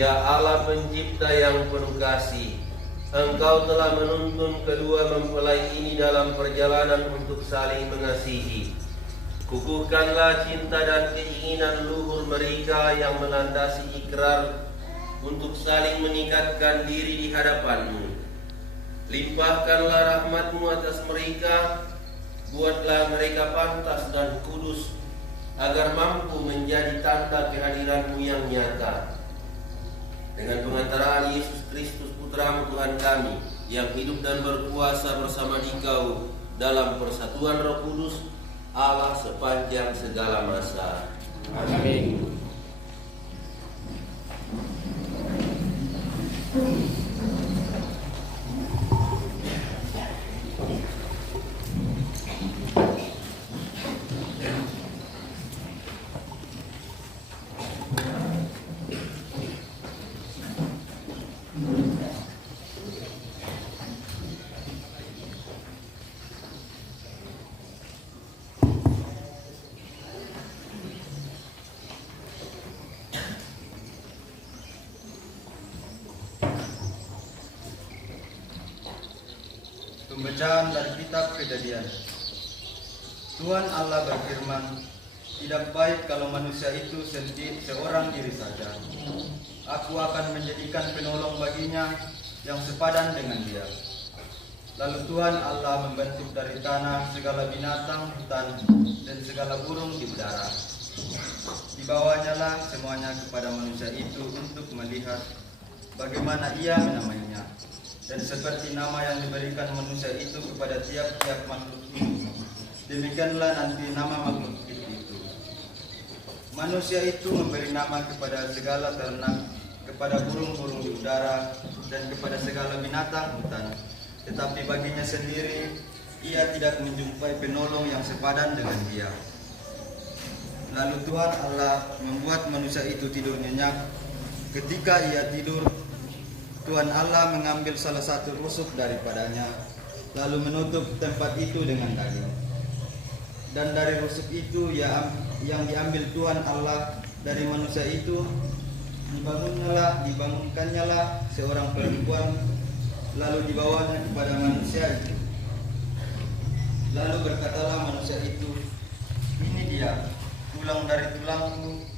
Ya Allah pencipta yang penuh kasih, Engkau telah menuntun kedua mempelai ini dalam perjalanan untuk saling mengasihi. Kukuhkanlah cinta dan keinginan luhur mereka yang melandasi ikrar untuk saling meningkatkan diri di hadapan-Mu. Limpahkanlah rahmat-Mu atas mereka, buatlah mereka pantas dan kudus, agar mampu menjadi tanda kehadiran-Mu yang nyata. Dengan pengantaraan Yesus Kristus Putra-Mu Tuhan kami, yang hidup dan berkuasa bersama Dikau dalam persatuan Roh Kudus, Allah sepanjang segala masa. Amin. Pembacaan dari kitab Kejadian. Tuhan Allah berfirman, tidak baik kalau manusia itu seorang diri saja. Aku akan menjadikan penolong baginya yang sepadan dengan dia. Lalu Tuhan Allah membentuk dari tanah segala binatang hutan dan segala burung di udara. Dibawanya lah semuanya kepada manusia itu untuk melihat bagaimana ia menamainya. Dan seperti nama yang diberikan manusia itu kepada tiap-tiap makhluk itu, demikianlah nanti nama makhluk itu. Manusia itu memberi nama kepada segala ternak, kepada burung-burung di udara, dan kepada segala binatang hutan. Tetapi baginya sendiri, ia tidak menjumpai penolong yang sepadan dengan dia. Lalu Tuhan Allah membuat manusia itu tidur nyenyak. Ketika ia tidur, Tuhan Allah mengambil salah satu rusuk daripadanya, lalu menutup tempat itu dengan daging. Dan dari rusuk itu yang diambil Tuhan Allah dari manusia itu, dibangunkannya lah seorang perempuan, lalu dibawanya kepada manusia itu. Lalu berkatalah manusia itu, ini dia, tulang dari tulangku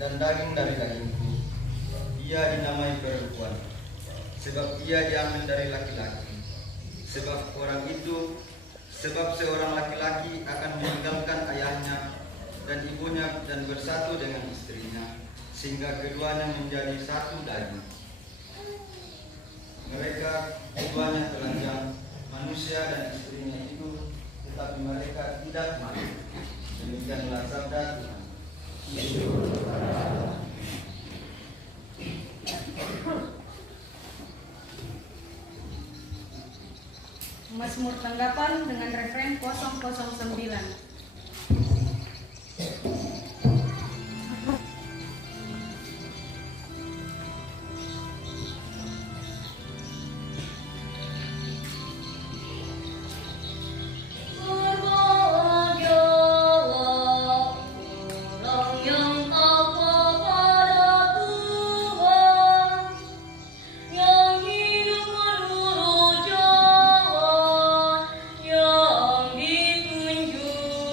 dan daging dari dagingku. Ia dinamai perempuan, sebab ia diambil dari laki-laki. Sebab seorang laki-laki akan meninggalkan ayahnya dan ibunya dan bersatu dengan istrinya, sehingga keduanya menjadi satu daging. Mereka keduanya telanjang, manusia dan istrinya itu, tetapi mereka tidak malu. Demikianlah sabda Tuhan. Mazmur tanggapan dengan referen 009. Yang ditunjuk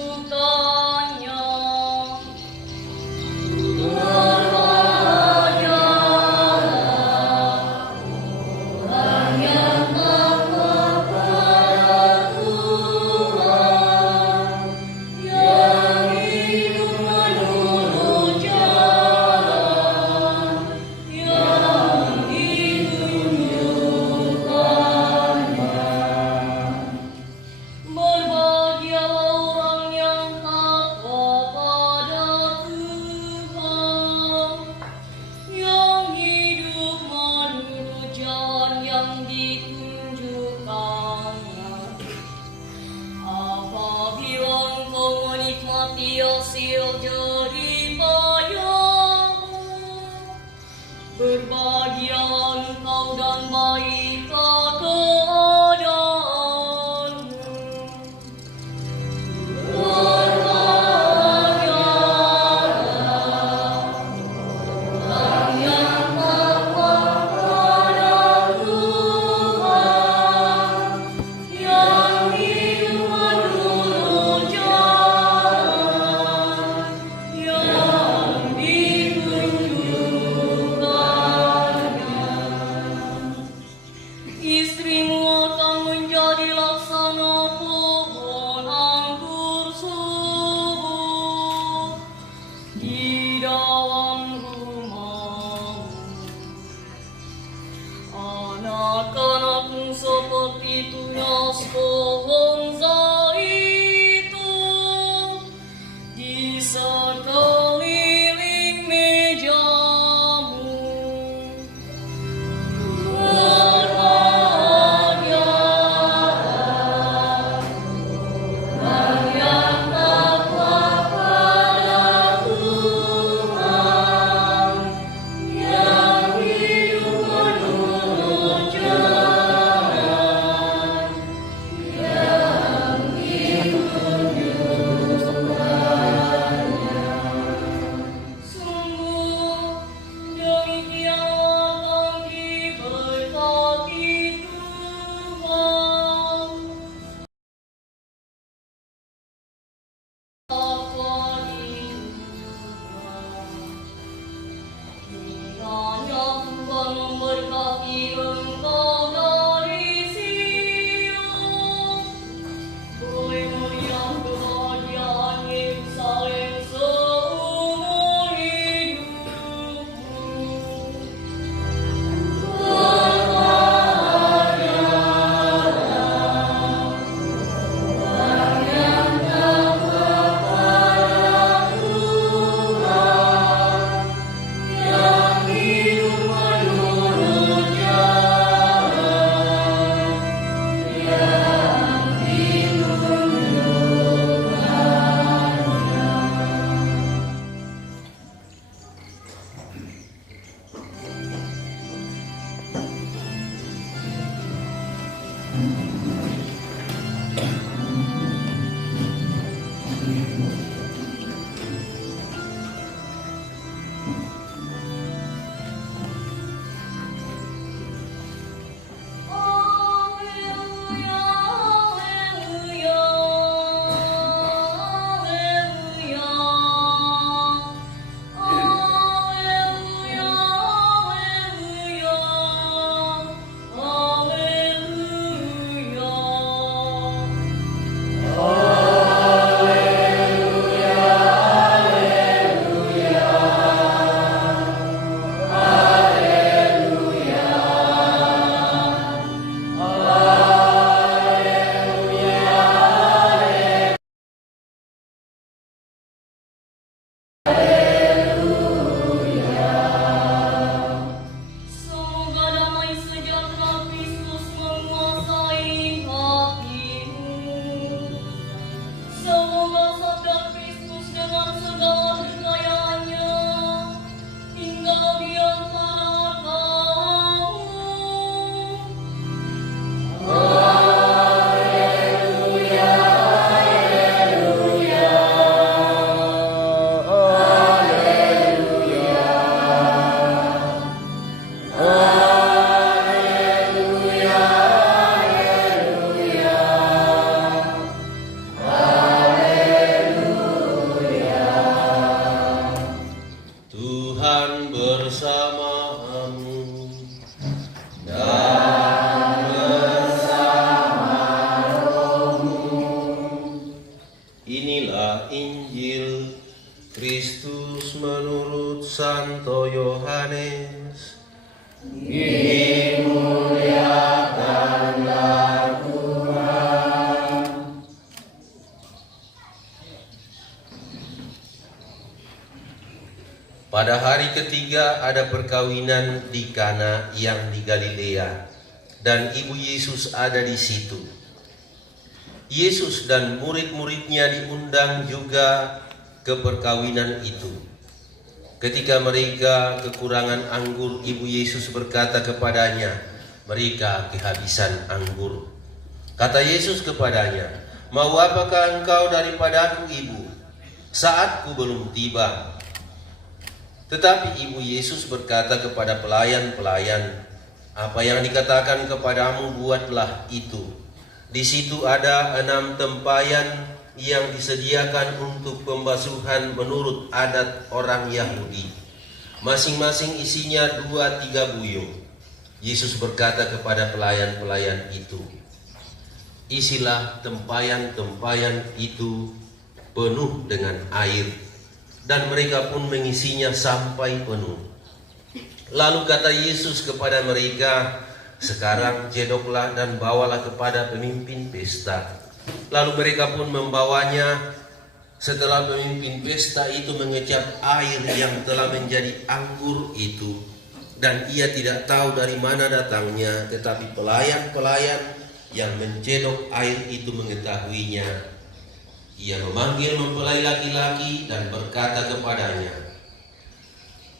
memberkati engkau dari Sion. Boleh kebahagiaan Yerusalem seumur hidupmu. Semoga damai sejahtera Kristus menguasai hatimu. Semoga sabda Kristus dengan segala kekayaannya tinggal di antara kamu. Tuhan bersamamu dan bersama rohmu. Inilah Injil Kristus menurut Santo Yohanes. Dimuliakanlah Tuhan. Pada hari ketiga ada perkawinan di Kana yang di Galilea, dan ibu Yesus ada di situ. Yesus dan murid-muridnya diundang juga ke perkawinan itu. Ketika mereka kekurangan anggur, ibu Yesus berkata kepadanya, mereka kehabisan anggur. Kata Yesus kepadanya, mau apakah engkau daripadaku, ibu? Saatku belum tiba. Tetapi ibu Yesus berkata kepada pelayan-pelayan, apa yang dikatakan kepadamu buatlah itu. Di situ ada 6 tempayan yang disediakan untuk pembasuhan menurut adat orang Yahudi. Masing-masing isinya 2-3 buyung. Yesus berkata kepada pelayan-pelayan itu, isilah tempayan-tempayan itu penuh dengan air. Dan mereka pun mengisinya sampai penuh. Lalu kata Yesus kepada mereka, sekarang cedoklah dan bawalah kepada pemimpin pesta. Lalu mereka pun membawanya. Setelah pemimpin pesta itu mengecap air yang telah menjadi anggur itu, dan ia tidak tahu dari mana datangnya, tetapi pelayan-pelayan yang mencedok air itu mengetahuinya. Ia memanggil mempelai laki-laki dan berkata kepadanya,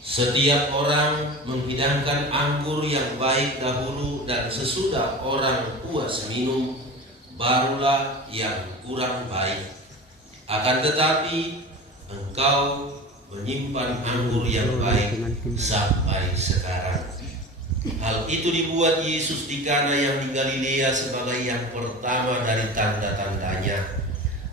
setiap orang menghidangkan anggur yang baik dahulu, dan sesudah orang puas minum, barulah yang kurang baik. Akan tetapi engkau menyimpan anggur yang baik sampai sekarang. Hal itu dibuat Yesus di Kana yang di Galilea sebagai yang pertama dari tanda-tandanya.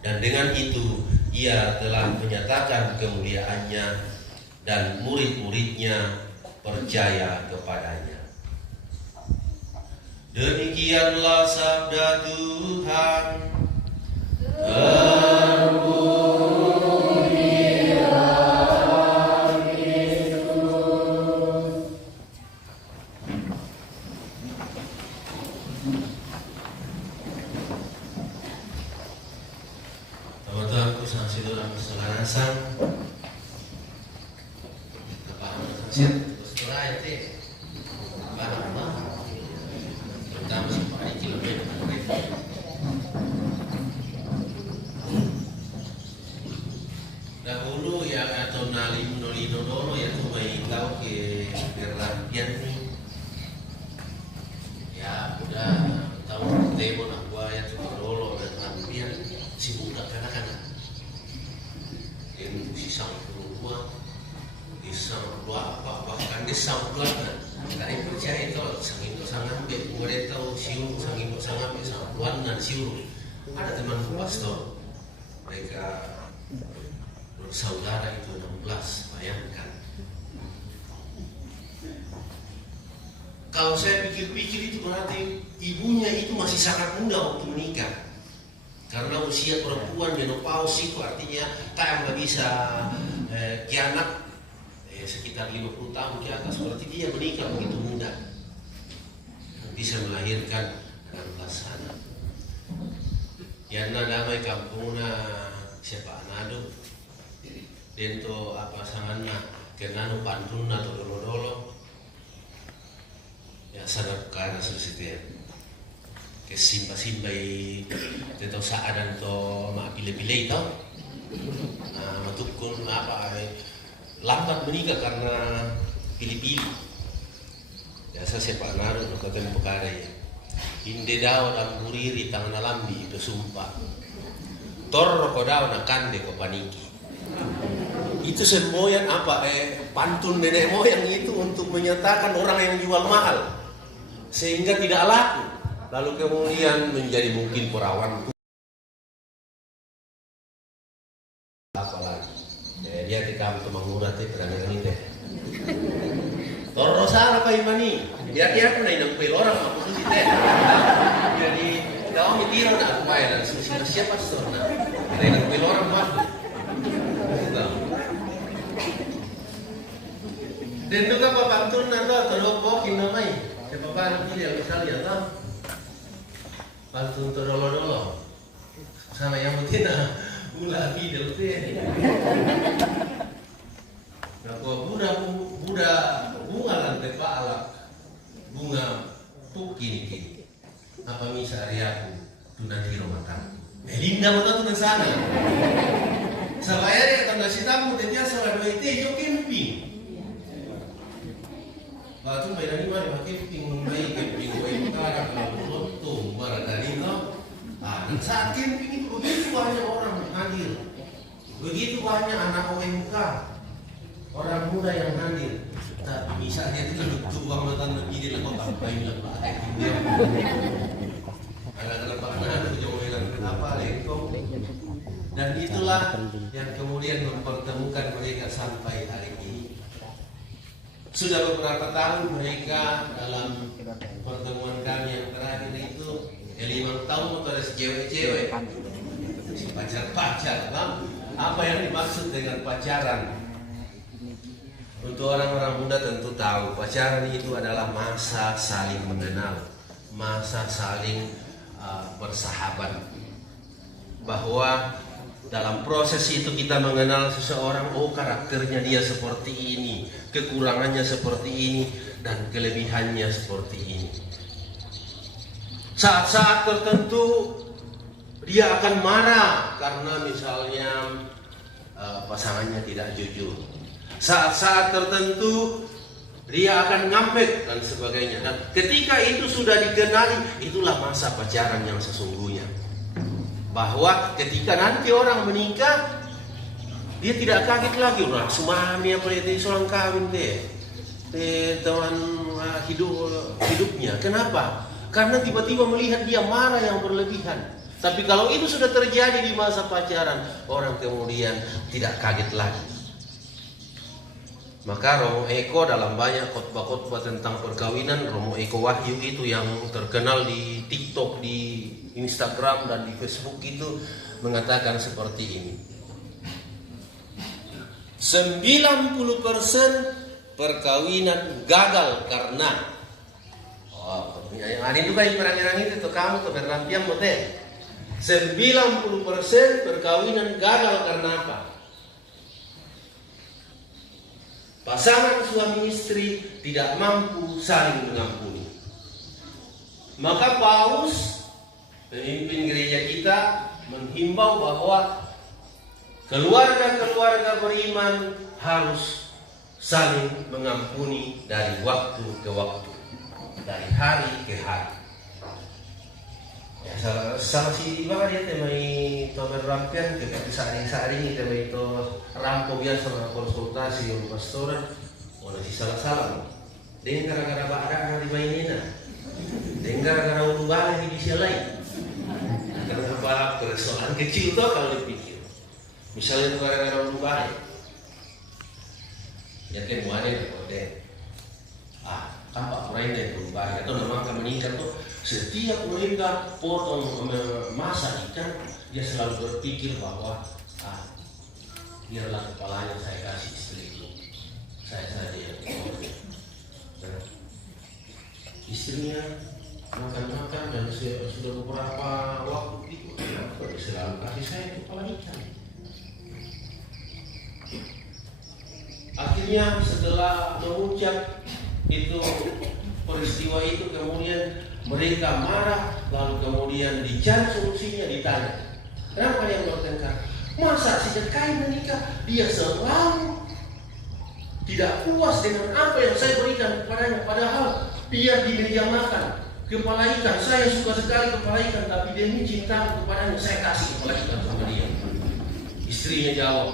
Dan dengan itu ia telah menyatakan kemuliaannya, dan murid-muridnya percaya kepadanya. Demikianlah sabda Tuhan. Teman-temanku sang sidorang selarasan. Kepahaman sang setelah itu paham. Pertama sampai kilometer. Dahulu ya atau noli dolo ya tuh bayi kau ke Erlantian nih. Ya udah tahu demo nak gua ya tuh dolo dan Erlantian sibuk lah kanak-kanak. Yang sisa gua bisa dua apa bahkan desa keluarga. Kali percaya itu sangin sangat be murid tahu siu sangin sangat be sangat keluarga siu. Ada teman pastor mereka bersaudara itu 16, bayangkan. Kalau saya pikir-pikir itu berarti ibunya itu masih sangat muda waktu menikah. Karena usia perempuan menopause itu artinya tak nggak bisa kianak sekitar 50 tahun ke atas, berarti dia menikah begitu muda. Bisa melahirkan 16 anak. Yana damai kampungna siapa anado. Dento apa sanganna kenano pantunna to dolo-dolo ya sadap kana susite ke simpa-simpa tento saadan to ma pile-pile itu nah matukun apa lambat menikah karena pilih-pilih biasa siapa naruh no katen pekara ya inde dao dan buriri tangan lambi itu sumpah tor kodao na kande ko paniki. Itu semboyan apa pantun nenek moyang itu untuk menyatakan orang yang jual mahal sehingga tidak laku, lalu kemudian menjadi mungkin perawan apalagi dia tikam tu mengurat perangan ini teh torosara apa imani dia kira pun inang pel orang apa sih teh jadi kau mitiro nak aku bayar dan siapa storna inang pel orang mah. Dan juga papantun nado todoko kinamai. Siapa paling pilih yang misalnya toh pantun todolo-dolo. Sama yang betina gula bidel teh. Nah, kau buda bunga lantai palak bunga kini. Apa misa hari aku tunan hiro matangku. Linda mata tunan sana. Sabaya dia tanda sitamu dia salah dua itu jo camping. Batu mai dari mana camping mai camping mai utara kalau untung barangkali no. Saat camping itu begitu banyak orang hadir. Begitu banyak anak orang muka. Orang muda yang hadir. Tapi misalnya itu kan tuang mata lebih dia lepas apa ini lepas acting dia. Ada anak jauh apa lekong. Dan itulah yang kemudian mempertemukan mereka sampai hari ini. Sudah beberapa tahun mereka dalam pertemuan kami yang terakhir itu 5 tahun pada si cewek-cewek si pacar-pacar. Apa yang dimaksud dengan pacaran? Untuk orang-orang muda tentu tahu pacaran itu adalah masa saling mengenal, masa saling bersahabat. Bahwa dalam proses itu kita mengenal seseorang, oh karakternya dia seperti ini, kekurangannya seperti ini, dan kelebihannya seperti ini. Saat-saat tertentu dia akan marah karena misalnya pasangannya tidak jujur. Saat-saat tertentu dia akan ngambek dan sebagainya. Dan ketika itu sudah dikenali, itulah masa pacaran yang sesungguhnya. Bahwa ketika nanti orang menikah, dia tidak kaget lagi, orang suami apa itu seorang kawin deh, teman hidupnya. Kenapa? Karena tiba-tiba melihat dia marah yang berlebihan. Tapi kalau itu sudah terjadi di masa pacaran, orang kemudian tidak kaget lagi. Maka Romo Eko dalam banyak khotbah-khotbah tentang perkawinan, Romo Eko Wahyu itu yang terkenal di TikTok, di Instagram dan di Facebook itu mengatakan seperti ini. 90% perkawinan gagal karena yang ada itu kan perang-perang itu tuh kamu tuh berlampiang motel. 90% perkawinan gagal karena apa? Pasangan suami istri tidak mampu saling mengampuni. Maka Paus, pemimpin gereja kita, menghimbau bahwa keluarga-keluarga beriman harus saling mengampuni dari waktu ke waktu, dari hari ke hari. Ya, salah si iba dia temai tomer rampian ke saring-saring temai itu rampo biasa na konsultasi yung pastoran wala si salah-salah. Den gara-gara baada na di mainina. Den gara-gara ulubala di siya lain. Karena apa persoalan kecil tuh kalau dipikir. Misalnya itu gara-gara ulubala. Ya kan muane de. Tampak mereka ulubala itu memang akan meningkat tuh. Setiap mereka potong masak ikan, dia selalu berpikir bahwa biarlah kepalanya saya kasih istriku, saya saja yang potong. Istrinya makan-makan dan sudah beberapa waktu itu dia selalu kasih saya kepala ikan. Akhirnya setelah mengucap itu peristiwa itu kemudian mereka marah, lalu kemudian dicari solusinya, ditanya, kenapa dia bertengkar? Masa sejak kami menikah dia selalu tidak puas dengan apa yang saya berikan kepadanya, padahal dia di meja makan kepala ikan, saya suka sekali kepala ikan, tapi demi cinta kepadanya saya kasih kepala ikan sama dia. Istrinya jawab,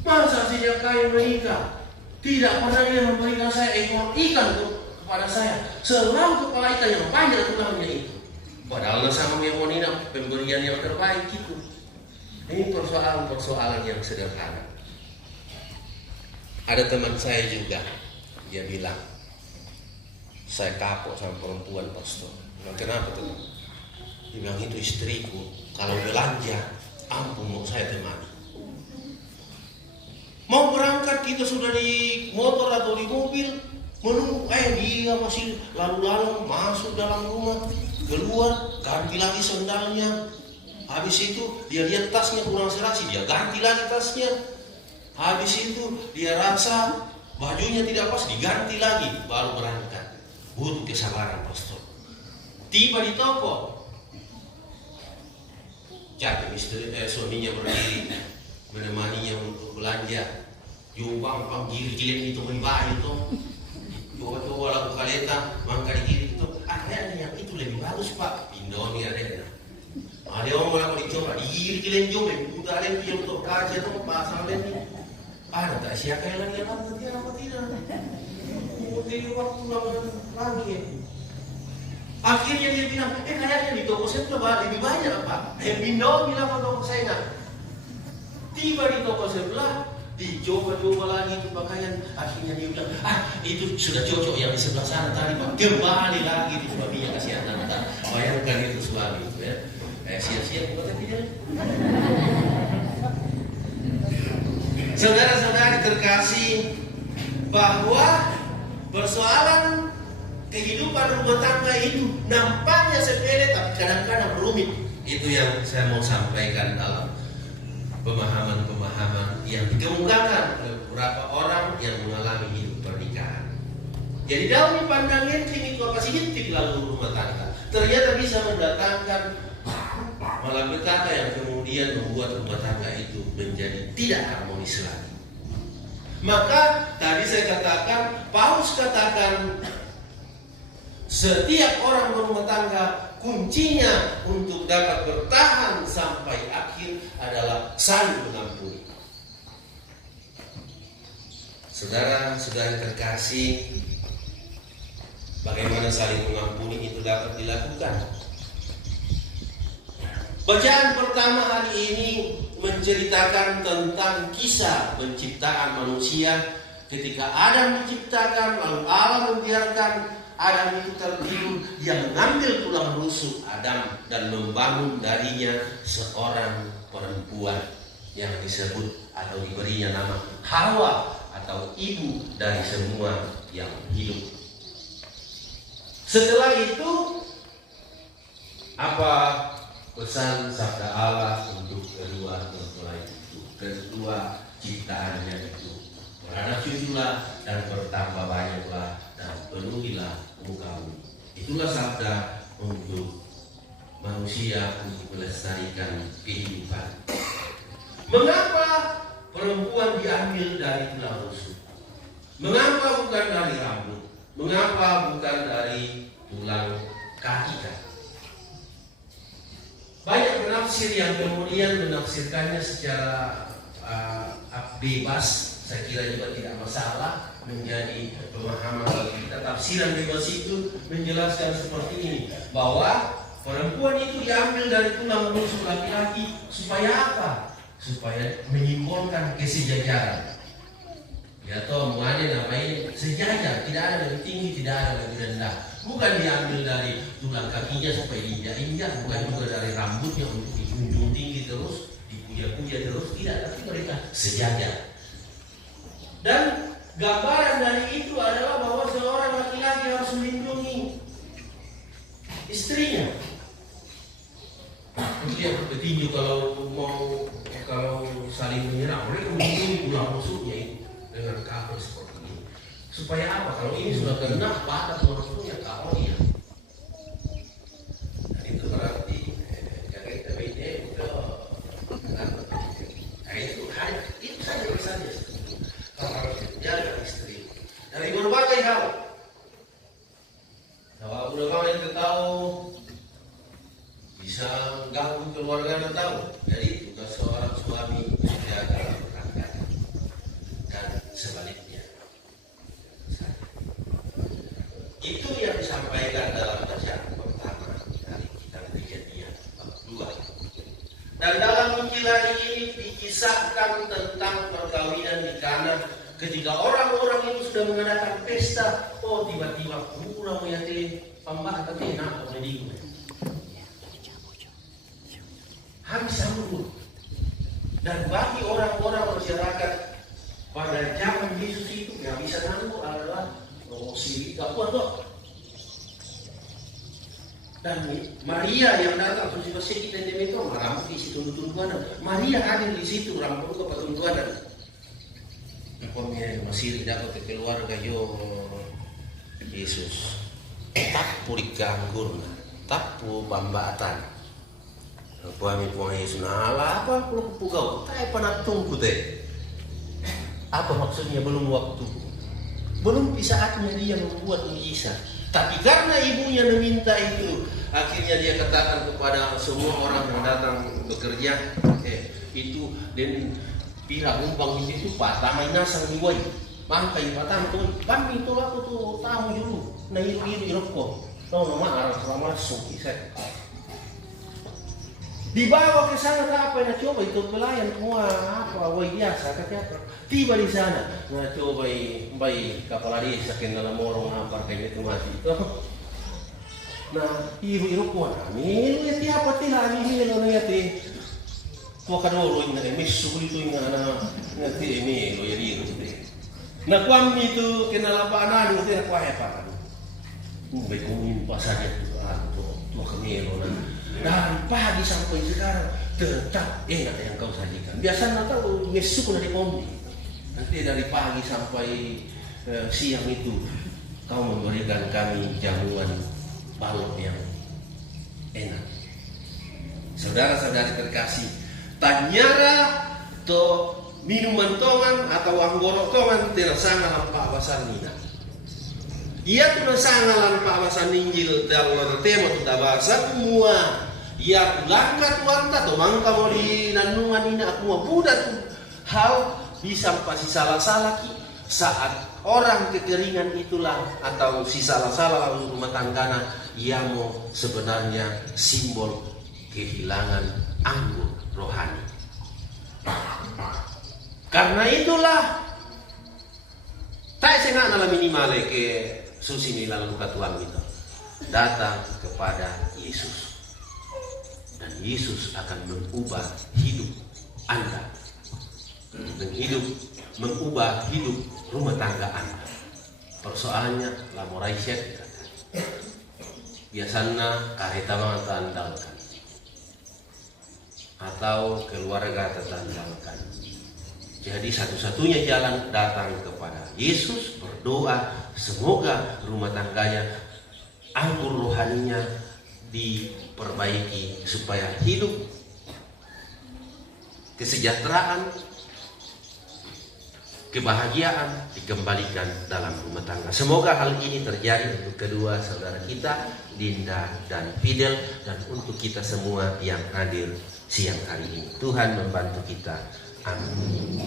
masa sejak kami menikah tidak pernah dia memberikan saya ekor ikan kepada saya, selalu kepala ikan yang banyak tulangnya itu. Padahal sama yang wanita pemberian yang terbaik itu. Ini persoalan-persoalan yang sederhana. Ada teman saya juga, dia bilang, saya kapok sama perempuan pastor. Kenapa tuh? Dia bilang itu istriku, kalau belanja, ampun mau saya temani. Mau berangkat kita sudah di motor atau di mobil, menunggu, dia masih lalu-lalang masuk dalam rumah, keluar, ganti lagi sendalnya. Habis itu dia lihat tasnya kurang serasi, dia ganti lagi tasnya. Habis itu dia rasa bajunya tidak pas, diganti lagi, baru berangkat. Butuh kesabaran pastor. Tiba di toko, jatuh suaminya berdiri menemaninya untuk belanja. Jumbang panggil-gilin itu membahaya itu. Bawa lagu kaleta, mangka dikiri itu, kayaknya yang itu lebih bagus pak, Indomie ada. Ada orang mau dicoba, dikiri jom, udah ada yang untuk kaca tuh pasang ini. Ada tak siapa yang lagi apa tidak? Mungkin waktu lagi. Akhirnya dia bilang, kayaknya di toko saya lebih banyak pak. Indomie lah toko saya. Tiba di toko sebelah, dicoba-coba lagi itu pakaian. Akhirnya dia bilang, itu sudah cocok yang di sebelah sana tadi pak. Kembali lagi di suaminya kasih anak. Bayangkan itu suami itu ya. Sia-sia bukan tidak. Saudara-saudara terkasih, bahwa persoalan kehidupan rumah tangga itu nampaknya sepele tapi kadang-kadang rumit. Itu yang saya mau sampaikan dalam pemahaman-pemahaman yang dikemukakan oleh beberapa orang yang mengalami hidup pernikahan. Jadi dalam pandangan ini kasih hintik lalu rumah tangga ternyata bisa mendatangkan malapetaka yang kemudian membuat rumah tangga itu menjadi tidak harmonis lagi. Maka tadi saya katakan, Paulus katakan setiap orang berumah tangga kuncinya untuk dapat bertahan sampai akhir adalah saling mengampuni. Saudara-saudara terkasih, bagaimana saling mengampuni itu dapat dilakukan? Bacaan pertama hari ini menceritakan tentang kisah penciptaan manusia ketika Adam diciptakan, lalu Allah membiarkan Adam itu tertidur, dia mengambil tulang rusuk Adam dan membangun darinya seorang perempuan yang disebut atau diberinya nama Hawa atau ibu dari semua yang hidup. Setelah itu, apa pesan sabda Allah untuk kedua mempelai itu, kedua ciptaannya itu? Beranak cuculah dan bertambah banyaklah dan penuhilah muka bumi. Itulah sabda untuk manusia untuk melestarikan kehidupan. Mengapa perempuan diambil dari tulang rusuk? Mengapa bukan dari rambut? Mengapa bukan dari tulang kaki? Banyak penafsir yang kemudian menafsirkannya secara bebas. Saya kira juga tidak masalah menjadi pemahaman bagi kita. Tafsiran bebas itu menjelaskan seperti ini, bahwa perempuan itu diambil dari tulang rusuk laki-laki supaya apa? Supaya menyimbolkan kesejajaran. Ya toh, mengenai namanya sejajar, tidak ada lebih tinggi, tidak ada lebih rendah. Bukan diambil dari tulang kakinya supaya diinjak-injak, bukan juga dari rambutnya untuk dijunjung tinggi terus, dipuja-puja terus, tidak. Tapi mereka sejajar. Dan gambaran dari itu adalah bahwa seorang laki-laki harus melindungi istrinya. Lihat petinju kalau saling menyerang, mereka melindungi tulang rusuknya itu dengan kabel seperti ini. Supaya apa? Kalau ini sudah kena patah tulang rusuknya, kalau dia. Dan itu berarti jaga itu itu saja. Harus jaga istri dari berbagai hal. Kalau udah kawan yang tahu bisa ganggu keluarga yang tahu. Jadi tugas seorang suami menjaga rumah tangga dan sebaliknya. Itu yang disampaikan dalam bacaan pertama dari kitab Kejadian bab 2. Dan dalam Injil hari ini dikisahkan tentang perkawinan di Kana ketika orang-orang itu sudah mengadakan pesta. Oh, tiba-tiba pulang meyakin pambah tapi enak mediku. Habis sambut. Dan bagi orang-orang masyarakat pada zaman Yesus itu yang bisa nanggung adalah si kapuan. Dan Maria yang datang terus juga sedikit dan itu rambut di situ tuntunan. Maria hadir di situ rambut ke tuntunan. Pemilik Mesir dapat keluarga yo Yesus. Tak puri ganggur, tak pu bambatan. Kami Yesus nala apa perlu pugau? Tak pernah tunggu deh. Apa maksudnya belum waktu? Belum di saatnya dia membuat mujizat. Tapi karena ibunya meminta itu, akhirnya dia katakan kepada semua orang yang datang bekerja, itu dan pira umpang itu patah mainasang diwai, mangkai patah tuh, kami itu aku tuh tahu dulu, nah iru kok, tahu nama arah selama suki saya. Dibawa ke sana apa yang coba itu pelayan semua apa wai biasa kata tiba di sana nah coba bayi kepala desa kena dalam morong apa kayak itu mati nah iru kuat kami lihat apa tilah ini lo lihat tua kadolo ini mesu itu nanti ini lo jadi iru nah kami itu kena lapangan itu yang kuah apa baik kumin pas saja tua kami lo dari pagi sampai sekarang tetap enak yang kau sajikan. Biasanya tahu mesuk dari kombi. Nanti dari pagi sampai siang itu kau memberikan kami jamuan balok yang enak. Saudara-saudari terkasih, tanyara to minuman tongan atau anggorok tongan tidak sangat lampak basan nina. Ia tu sangat lampak basan ninjil dalam tema kita bahasa semua. Ia langkat wanta to mangka mo di nanungan ina aku mau budak hal bisa pasti salah-salah ki saat orang kekeringan itulah atau si salah-salah lalu rumah tanggana ia mau sebenarnya simbol kehilangan anggur rohani. Karena itulah Tak senang dalam minimale ke susi ni lalu katuan gitu. Datang kepada Yesus. Dan Yesus akan mengubah hidup Anda. Dan mengubah hidup rumah tangga Anda. Persoalannya lamorai syek. Biasanya kareta tandalkan. Atau keluarga tertandalkan. Jadi satu-satunya jalan datang kepada Yesus, berdoa, semoga rumah tangganya, anggur rohaninya diperbaiki supaya hidup, kesejahteraan, kebahagiaan dikembalikan dalam rumah tangga. Semoga hal ini terjadi untuk kedua saudara kita, Dinda dan Fidel, dan untuk kita semua yang hadir siang hari ini. Tuhan membantu kita. Amin.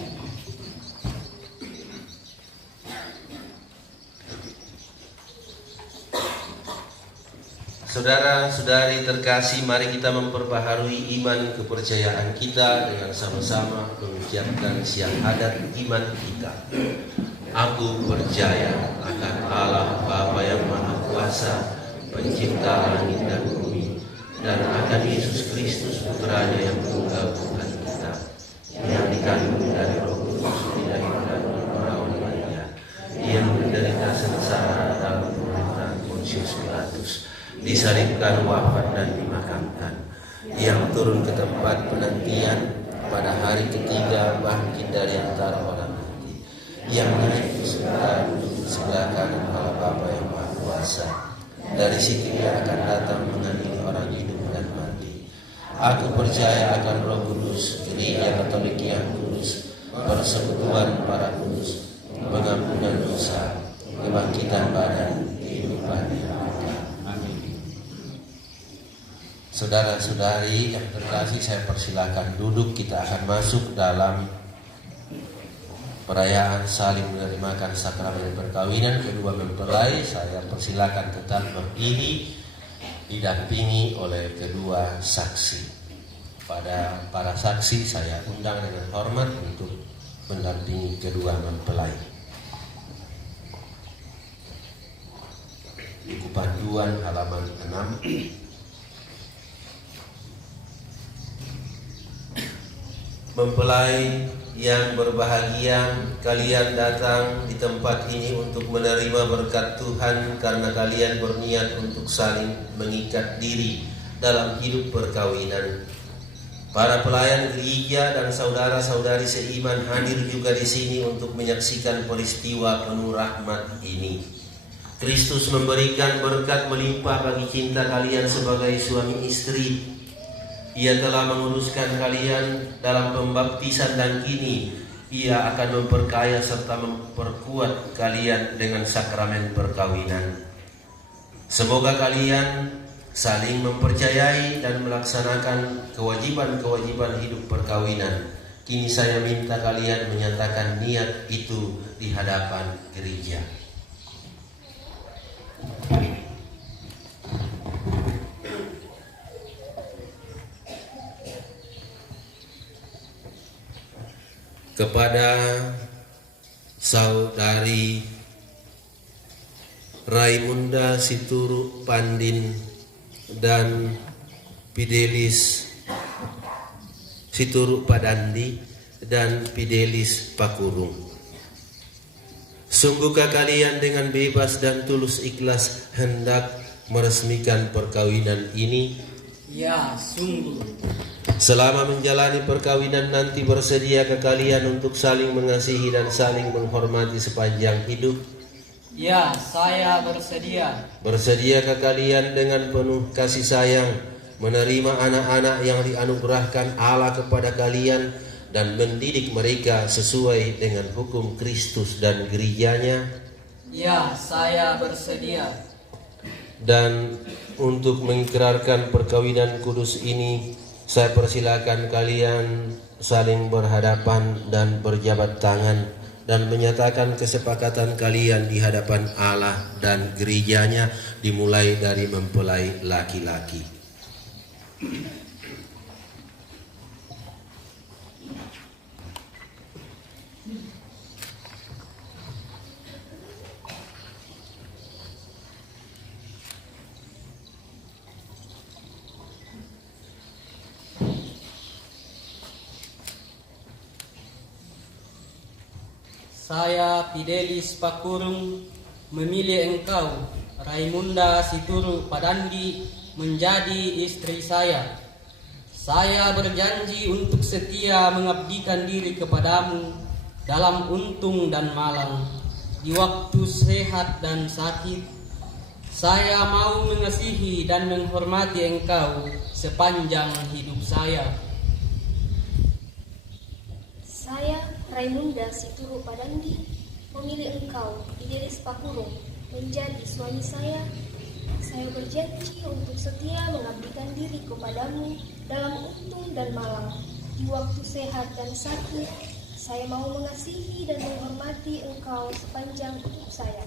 Saudara-saudari terkasih, mari kita memperbaharui iman kepercayaan kita dengan sama-sama mengucapkan syahadat iman kita. Aku percaya akan Allah Bapa yang Maha Kuasa, Pencipta langit dan bumi, dan akan Yesus Kristus Putranya yang tunggal Tuhan kita, yang dikandung dari Roh Kudus, dilahirkan dari perawan Maria, yang menderita sengsara dalam pemerintahan Pontius Pilatus, disalibkan, wafat dan dimakamkan, yang turun ke tempat penantian, pada hari ketiga bangkit dari antara orang mati, yang naik ke surga duduk di sebelah kanan Allah Bapa yang Maha Kuasa. Dari situ Ia akan datang mengadili orang hidup dan mati. Aku percaya akan Roh Kudus, Gereja Katolik yang kudus, persekutuan para kudus, pengampunan dosa, kebangkitan badan, kehidupan yang kekal. Amin. Saudara-saudari yang terkasih, saya persilakan duduk. Kita akan masuk dalam perayaan saling menerimakan sakramen perkawinan kedua mempelai. Saya persilakan tetap berdiri, didampingi oleh kedua saksi. Pada para saksi saya undang dengan hormat untuk mendampingi kedua mempelai. Buku panduan halaman 6. Mempelai yang berbahagia, kalian datang di tempat ini untuk menerima berkat Tuhan karena kalian berniat untuk saling mengikat diri dalam hidup perkawinan. Para pelayan gereja dan saudara-saudari seiman hadir juga di sini untuk menyaksikan peristiwa penuh rahmat ini. Kristus memberikan berkat melimpah bagi cinta kalian sebagai suami istri. Ia telah menguruskan kalian dalam pembaptisan dan kini Ia akan memperkaya serta memperkuat kalian dengan sakramen perkawinan. Semoga kalian saling mempercayai dan melaksanakan kewajiban-kewajiban hidup perkawinan. Kini saya minta kalian menyatakan niat itu di hadapan gereja. Kepada saudari Raimunda Situru Pandin dan Fidelis Situru Padandi dan Fidelis Pakurung. Sungguhkah kalian dengan bebas dan tulus ikhlas hendak meresmikan perkawinan ini? Ya, sungguh. Selama menjalani perkawinan nanti, bersediakah kalian untuk saling mengasihi dan saling menghormati sepanjang hidup? Ya, saya bersedia. Bersediakah kalian dengan penuh kasih sayang menerima anak-anak yang dianugerahkan Allah kepada kalian dan mendidik mereka sesuai dengan hukum Kristus dan gerejanya? Ya, saya bersedia. Dan untuk mengikrarkan perkawinan kudus ini, saya persilakan kalian saling berhadapan dan berjabat tangan dan menyatakan kesepakatan kalian di hadapan Allah dan gerejanya, dimulai dari mempelai laki-laki. saya Fidelis Pakurung memilih engkau, Raimunda Situru Padandi, menjadi istri saya. Saya berjanji untuk setia mengabdikan diri kepadamu dalam untung dan malang, di waktu sehat dan sakit. Saya mau mengasihi dan menghormati engkau sepanjang hidup saya. Saya, Raimunda Situru Padandi, memilih engkau, Fidelis Pakurung, menjadi suami saya. Saya berjanji untuk setia mengabdikan diri kepadamu dalam untung dan malang, di waktu sehat dan sakit. Saya mau mengasihi dan menghormati engkau sepanjang hidup saya.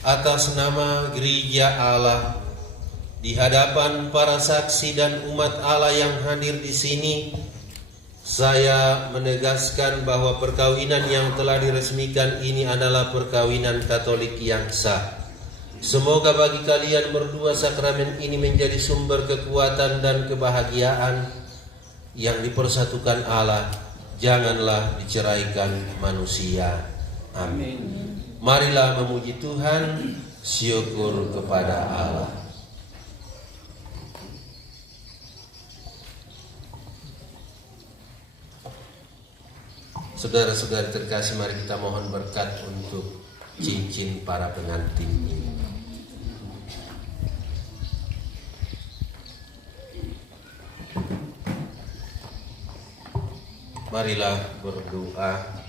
Atas nama Gereja Allah, di hadapan para saksi dan umat Allah yang hadir di sini, saya menegaskan bahwa perkawinan yang telah diresmikan ini adalah perkawinan Katolik yang sah. Semoga bagi kalian berdua sakramen ini menjadi sumber kekuatan dan kebahagiaan yang dipersatukan Allah, janganlah diceraikan manusia. Amin. Marilah memuji Tuhan, syukur kepada Allah. Saudara-saudari terkasih, mari kita mohon berkat untuk cincin para pengantin ini. Marilah berdoa.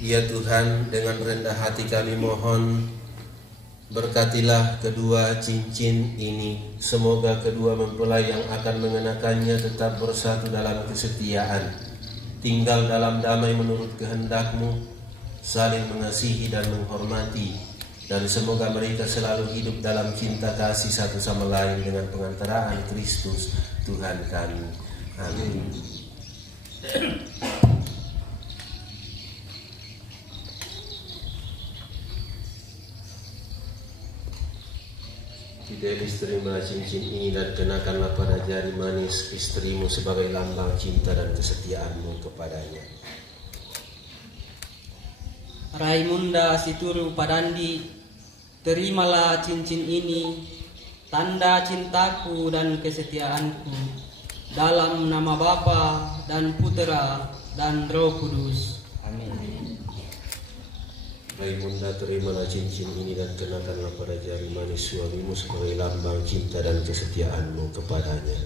Ya Tuhan, dengan rendah hati kami mohon, berkatilah kedua cincin ini. Semoga kedua mempelai yang akan mengenakannya tetap bersatu dalam kesetiaan, tinggal dalam damai menurut kehendak-Mu, saling mengasihi dan menghormati, dan semoga mereka selalu hidup dalam cinta kasih satu sama lain dengan pengantaraan Kristus Tuhan kami. Amin. Fidelis, terimalah cincin ini dan kenakanlah pada jari manis istrimu sebagai lambang cinta dan kesetiaanmu kepadanya. Raimunda Situru Padandi, terimalah cincin ini, tanda cintaku dan kesetiaanku, dalam nama Bapa dan Putera dan Roh Kudus. Amin. Raimunda, terimalah cincin ini dan kenakanlah pada jari manis suamimu sebagai lambang cinta dan kesetiaanmu kepadanya.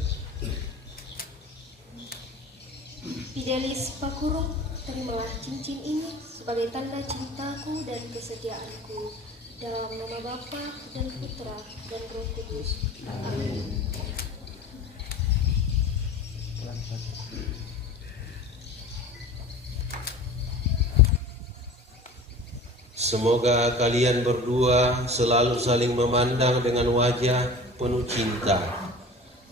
Fidelis Pakurung, terimalah cincin ini sebagai tanda cintaku dan kesetiaanku, dalam nama Bapa dan Putra dan Roh Kudus. Amin. Semoga kalian berdua selalu saling memandang dengan wajah penuh cinta.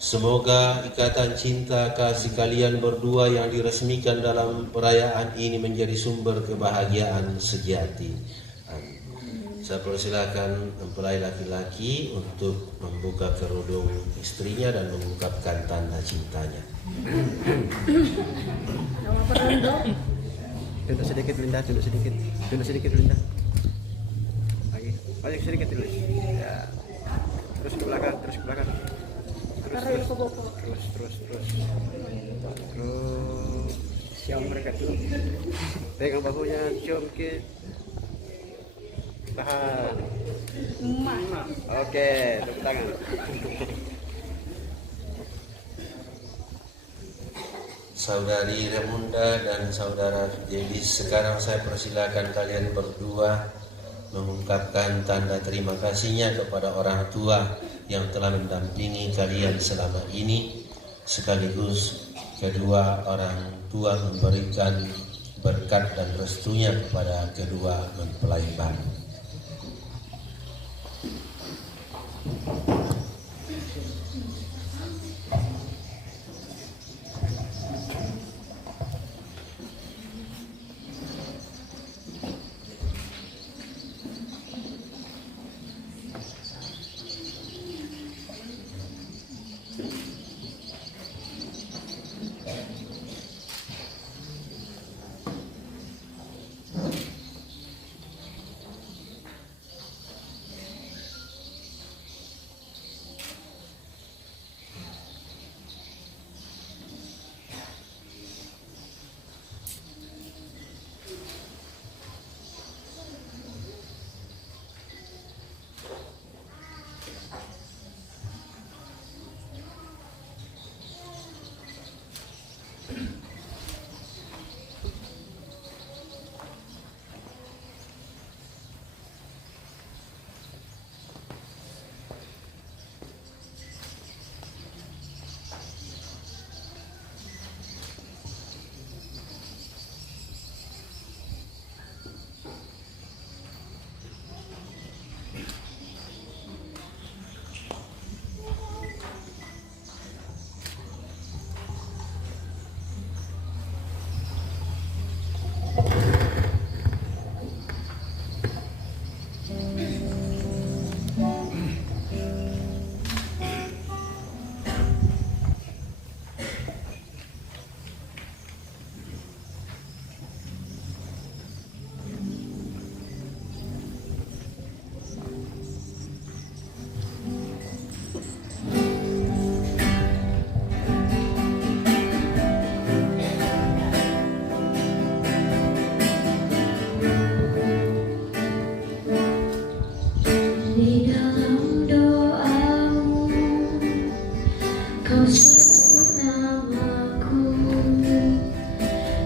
Semoga ikatan cinta kasih kalian berdua yang diresmikan dalam perayaan ini menjadi sumber kebahagiaan sejati. Amin. Saya persilakan mempelai laki-laki untuk membuka kerudung istrinya dan mengungkapkan tanda cintanya. Nama perundung. Tunduk sedikit Linda, tunduk sedikit Linda. Lagi sedikit dulu. Ya. Terus ke belakang. Terus. Siap mereka dulu. Pegang bahunya, cium ke. Tahan. Oke, tepuk tangan. Saudari Raimunda dan saudara Fidelis, sekarang saya persilakan kalian berdua mengungkapkan tanda terima kasihnya kepada orang tua yang telah mendampingi kalian selama ini, sekaligus kedua orang tua memberikan berkat dan restunya kepada kedua mempelai baru.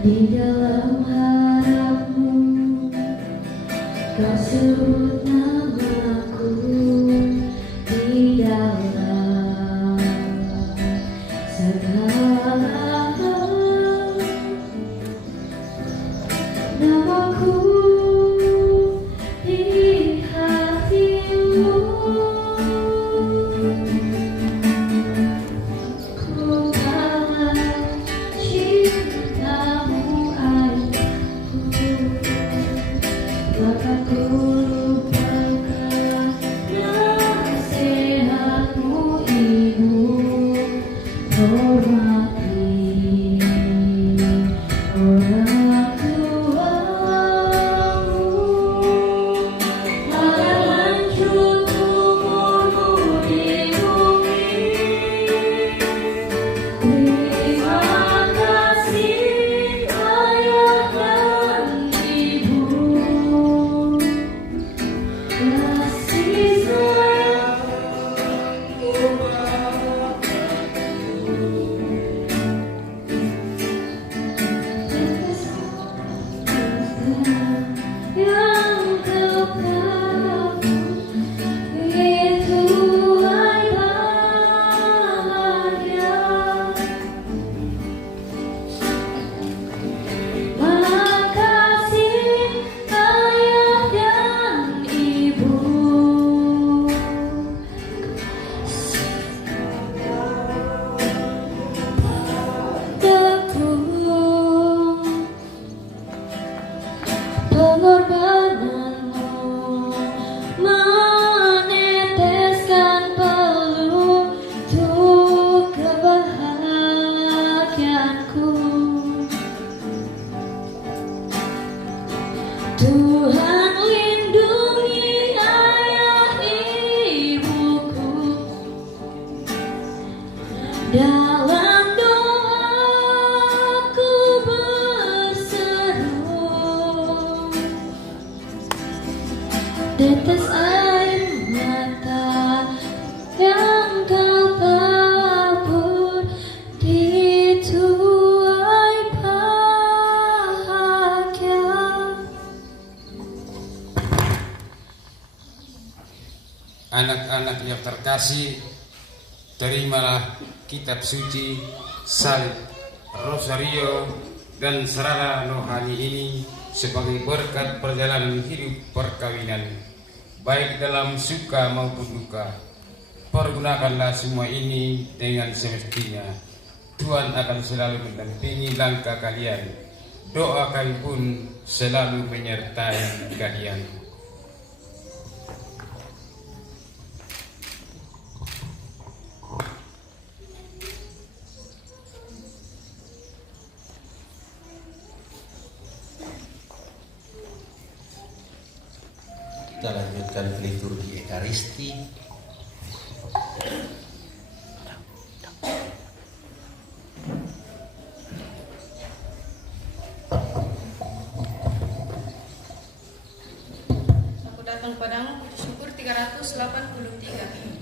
Di dalam harapmu, kau sebut namaku di dalam segala hal. Namaku di hatimu, ku kalah cintamu ayahku, maka ku lupakan nasihatmu ibu. Hormati orang tuamu, malah lanjut umurmu di bumi. Terima kasih ayah dan ibu, kasih yang kau kabur, itu bahagia. Makasih ayah dan ibu, teguh pengorbananmu meneteskan peluh untuk kebahagiaanku. Tuhan lindungi ayah ibuku, dalam doaku berseru, tetes air mata yang kau tabur di tuai bahagia. Anak-anak yang terkasih, terimalah kitab suci, salib, rosario, dan serana rohani ini sebagai berkat perjalanan hidup perkawinan, baik dalam suka maupun duka. Pergunakanlah semua ini dengan semestinya. Tuhan akan selalu mendampingi langkah kalian. Doa kami pun selalu menyertai kalian. kita lanjutkan ke liturgi Ekaristi. Aku datang padamu, puji syukur 383.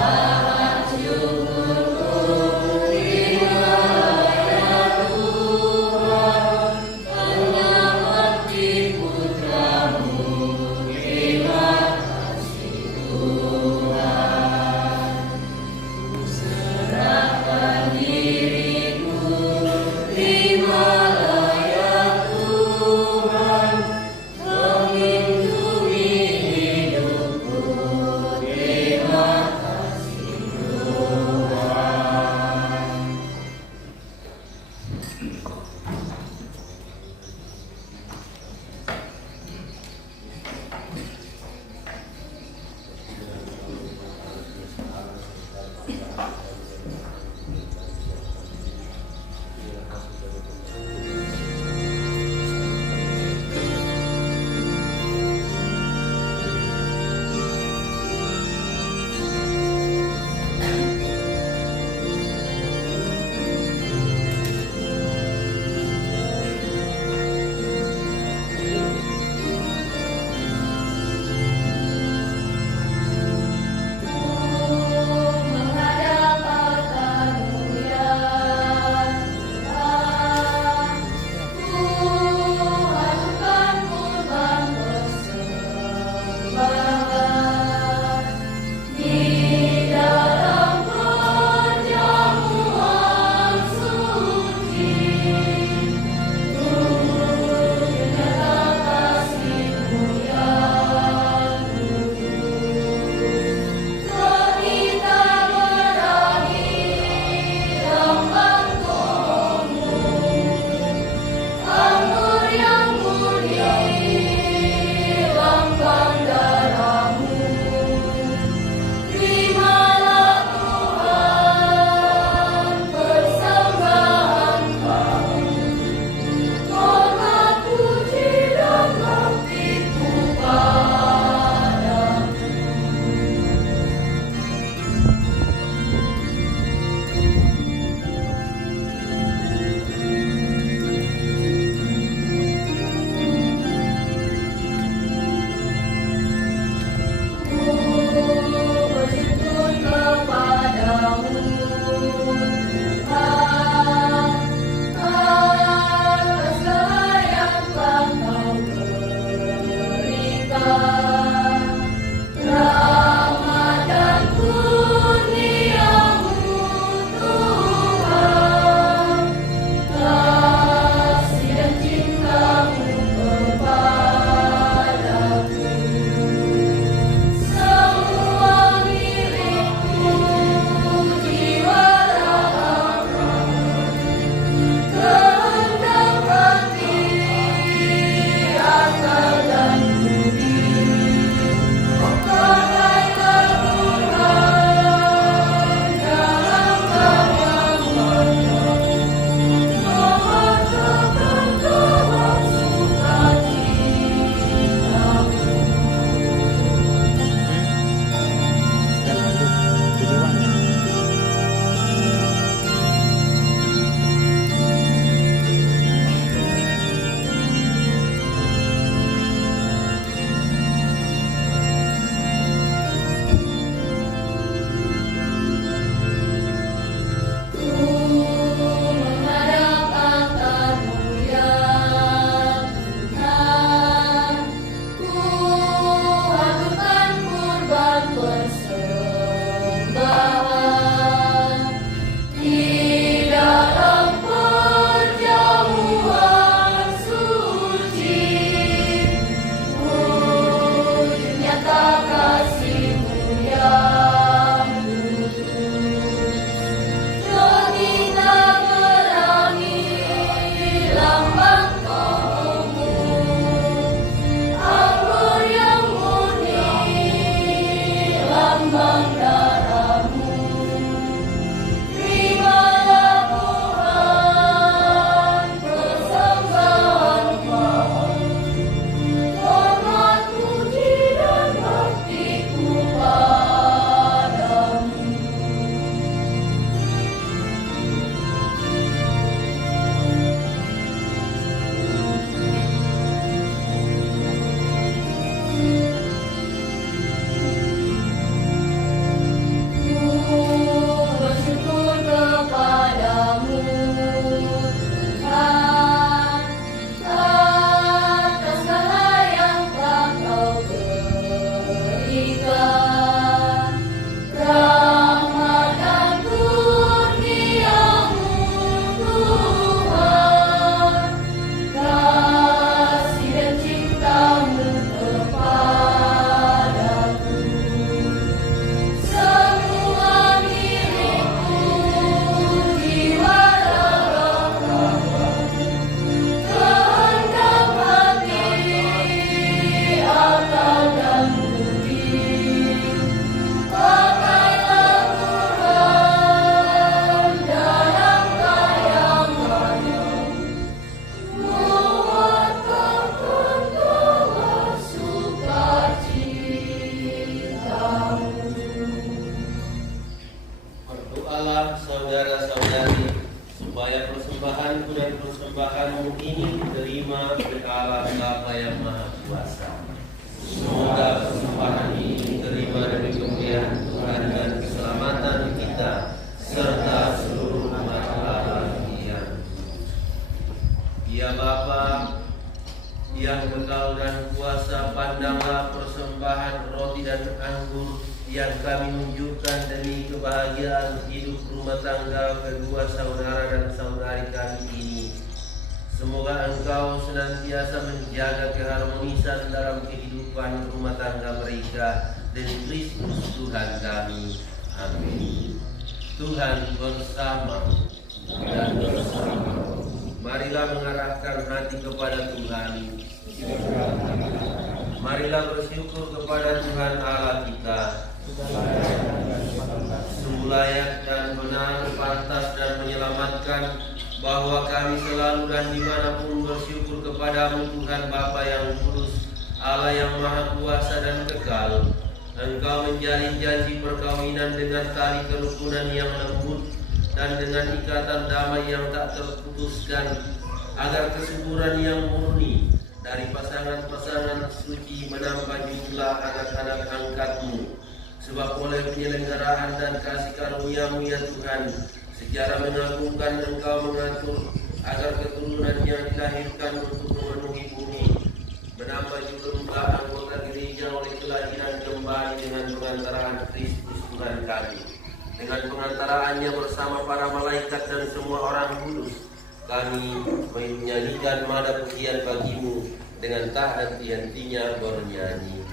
Tuhan diterima oleh Allah Bapa yang Maha Kuasa. Semoga persembahan ini diterima dari pemberian Tuhan dan keselamatan kita serta seluruh umat Allah yang Ya Bapa yang kekal dan kuasa, pandanglah persembahan roti dan anggur yang kami tunjukkan demi kebahagiaan hidup rumah tangga kedua saudara dan saudari kami ini. Semoga Engkau senantiasa menjaga keharmonisan dalam kehidupan rumah tangga mereka demi Kristus Tuhan kami. Amin. Tuhan bersama dan bersama. Marilah mengarahkan hati kepada Tuhan. Marilah bersyukur kepada Tuhan Allah kita. Sungguh layak dan benar, pantas dan menyelamatkan bahwa kami selalu dan dimanapun bersyukur kepadamu Tuhan Bapa yang kudus, Allah yang maha kuasa dan kekal. Engkau menjalin janji perkawinan dengan tali kerukunan yang lembut dan dengan ikatan damai yang tak terputuskan, agar kesuburan yang murni dari pasangan-pasangan suci menambah jumlah anak-anak angkatmu. Sebab oleh penyelenggaraan dan kasih karunia-Mu ya Tuhan, secara mengagumkan Engkau mengatur agar keturunan yang dilahirkan untuk memenuhi bumi menambah jumlah anggota gereja oleh kelahiran kembali dengan pengantaraan Kristus Tuhan kami. Dengan pengantaraannya bersama para malaikat dan semua orang kudus, kami menyanyikan nada pujian bagimu dengan tak henti-hentinya bernyanyi.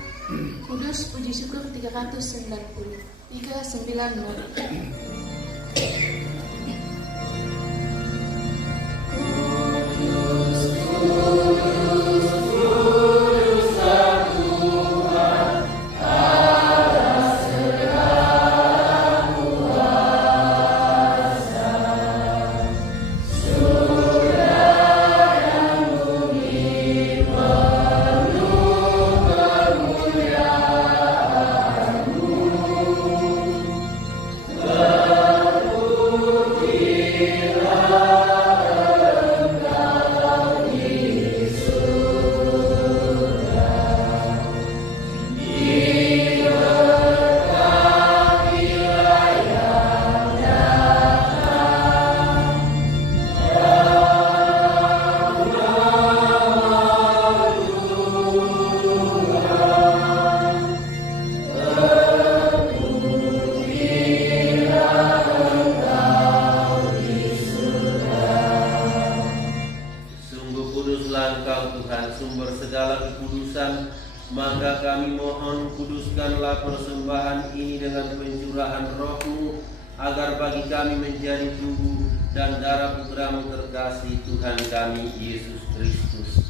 Kudus puji syukur 390 Maka kami mohon, kuduskanlah persembahan ini dengan pencurahan Roh-Mu, agar bagi kami menjadi tubuh dan darah Putra-Mu terkasih Tuhan kami Yesus Kristus.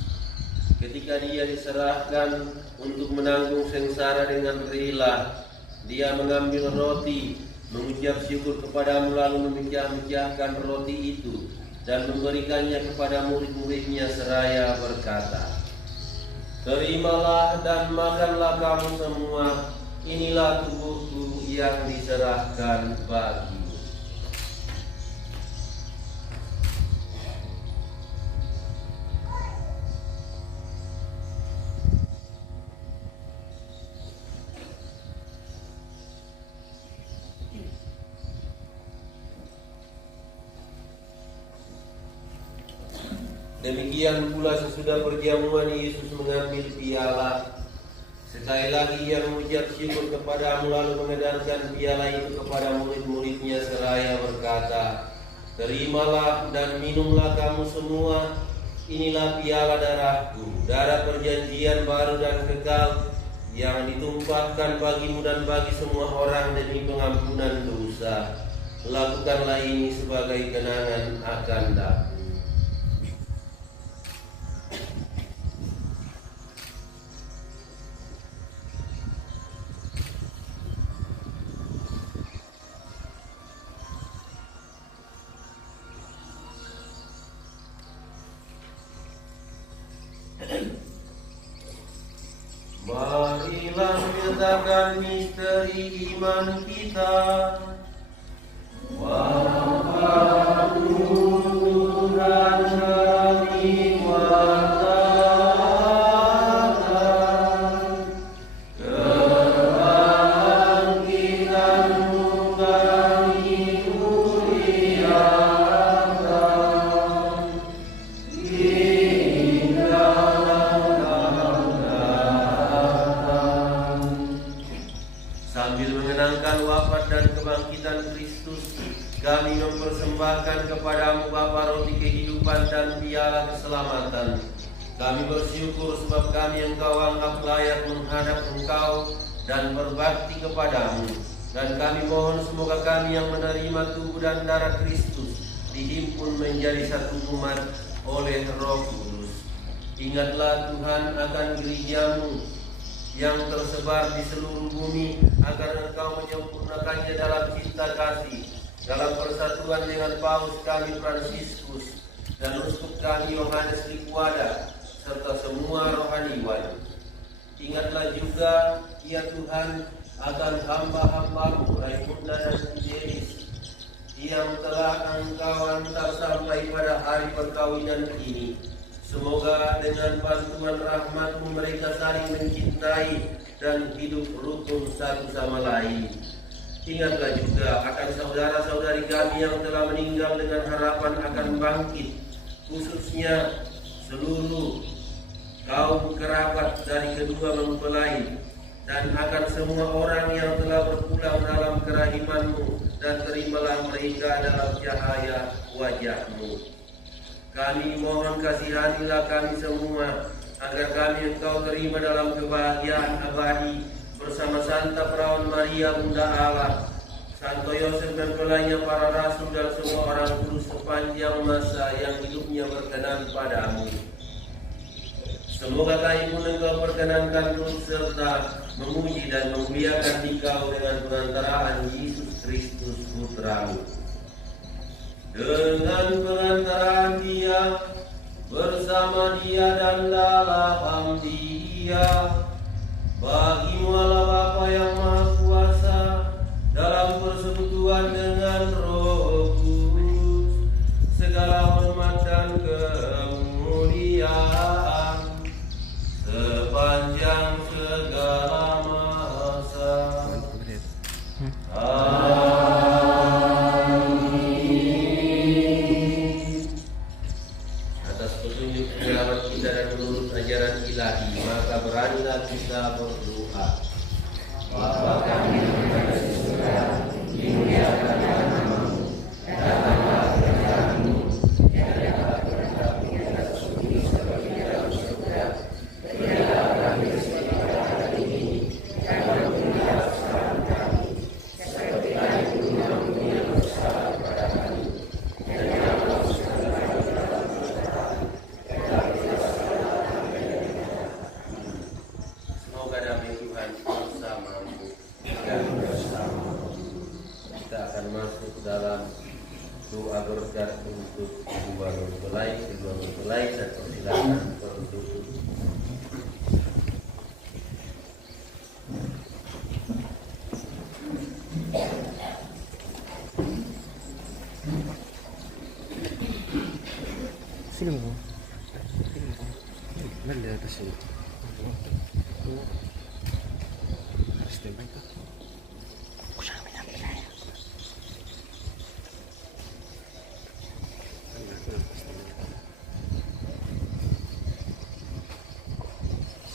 Ketika Dia diserahkan untuk menanggung sengsara dengan rela, Dia mengambil roti, mengucap syukur kepadamu, lalu memecah-mecahkan roti itu dan memberikannya kepada murid-muridnya seraya berkata, "Terimalah dan makanlah kamu semua, inilah tubuhku yang diserahkan bagimu." Demikian pula sesudah perjamuan Yesus mengambil piala. Sekali lagi Ia mengucap syukur kepadamu, lalu mengedarkan piala itu kepada murid-muridnya seraya berkata, "Terimalah dan minumlah kamu semua, inilah piala darahku, darah perjanjian baru dan kekal, yang ditumpahkan bagimu dan bagi semua orang demi pengampunan dosa. Lakukanlah ini sebagai kenangan akan aku." Marilah menyatakan misteri iman kita. Bapa Tuhan kami Kami bersyukur sebab kami Engkau anggap layak menghadap Engkau dan berbakti kepadamu. Dan kami mohon semoga kami yang menerima tubuh dan darah Kristus dihimpun menjadi satu umat oleh Roh Kudus. Ingatlah Tuhan akan gerejamu yang tersebar di seluruh bumi, agar Engkau menyempurnakannya dalam cinta kasih, dalam persatuan dengan Paus kami Fransiskus dan uskup kami Yohanes Likwada serta semua rohaniwan. Ingatlah juga ya Tuhan akan hamba-hambamu Raimunda dan Fidelis yang telah Engkau antar sampai pada hari perkawinan ini. Semoga dengan bantuan rahmat-Mu mereka saling mencintai dan hidup rukun satu sama lain. Ingatlah juga akan saudara-saudari kami yang telah meninggal dengan harapan akan bangkit, khususnya seluruh kaum kerabat dari kedua mempelai, dan akan semua orang yang telah berpulang dalam kerahiman-Mu, dan terimalah mereka dalam cahaya wajah-Mu. Kami mohon kasihanilah kami semua, agar kami Engkau terima dalam kebahagiaan abadi bersama Santa Perawan Maria Bunda Allah, Santo Yosef mempelainya para rasul dan semua orang kudus sepanjang masa yang hidupnya berkenan padamu. Semoga kami pun Engkau perkenankan turut serta memuji dan memuliakan Dikau dengan pengantaraan Yesus Kristus Putra-Mu. Dengan pengantaran Dia, bersama Dia dan dalam Dia, bagi-Mu Allah Bapa yang Maha Kuasa, dalam persekutuan dengan Roh Kudus, segala hormat dan kemuliaan sepanjang segala masa. Ilahi, maka beranilah kita berdoa. Bapa kami yang ada di surga, dimuliakan namamu, datanglah kerajaan-Mu, jadilah kehendak-Mu di atas bumi seperti di dalam surga. Berilah kami rezeki pada hari ini, dan ampunilah kesalahan kami, seperti kami pun mengampuni yang bersalah kepada kami. Dan janganlah masukkan kami dalam pencobaan, tetapi semoga damai Tuhan bersamamu dan bersamamu. Kita akan masuk dalam doa berkat untuk kedua mempelai dan persilakan berduduk.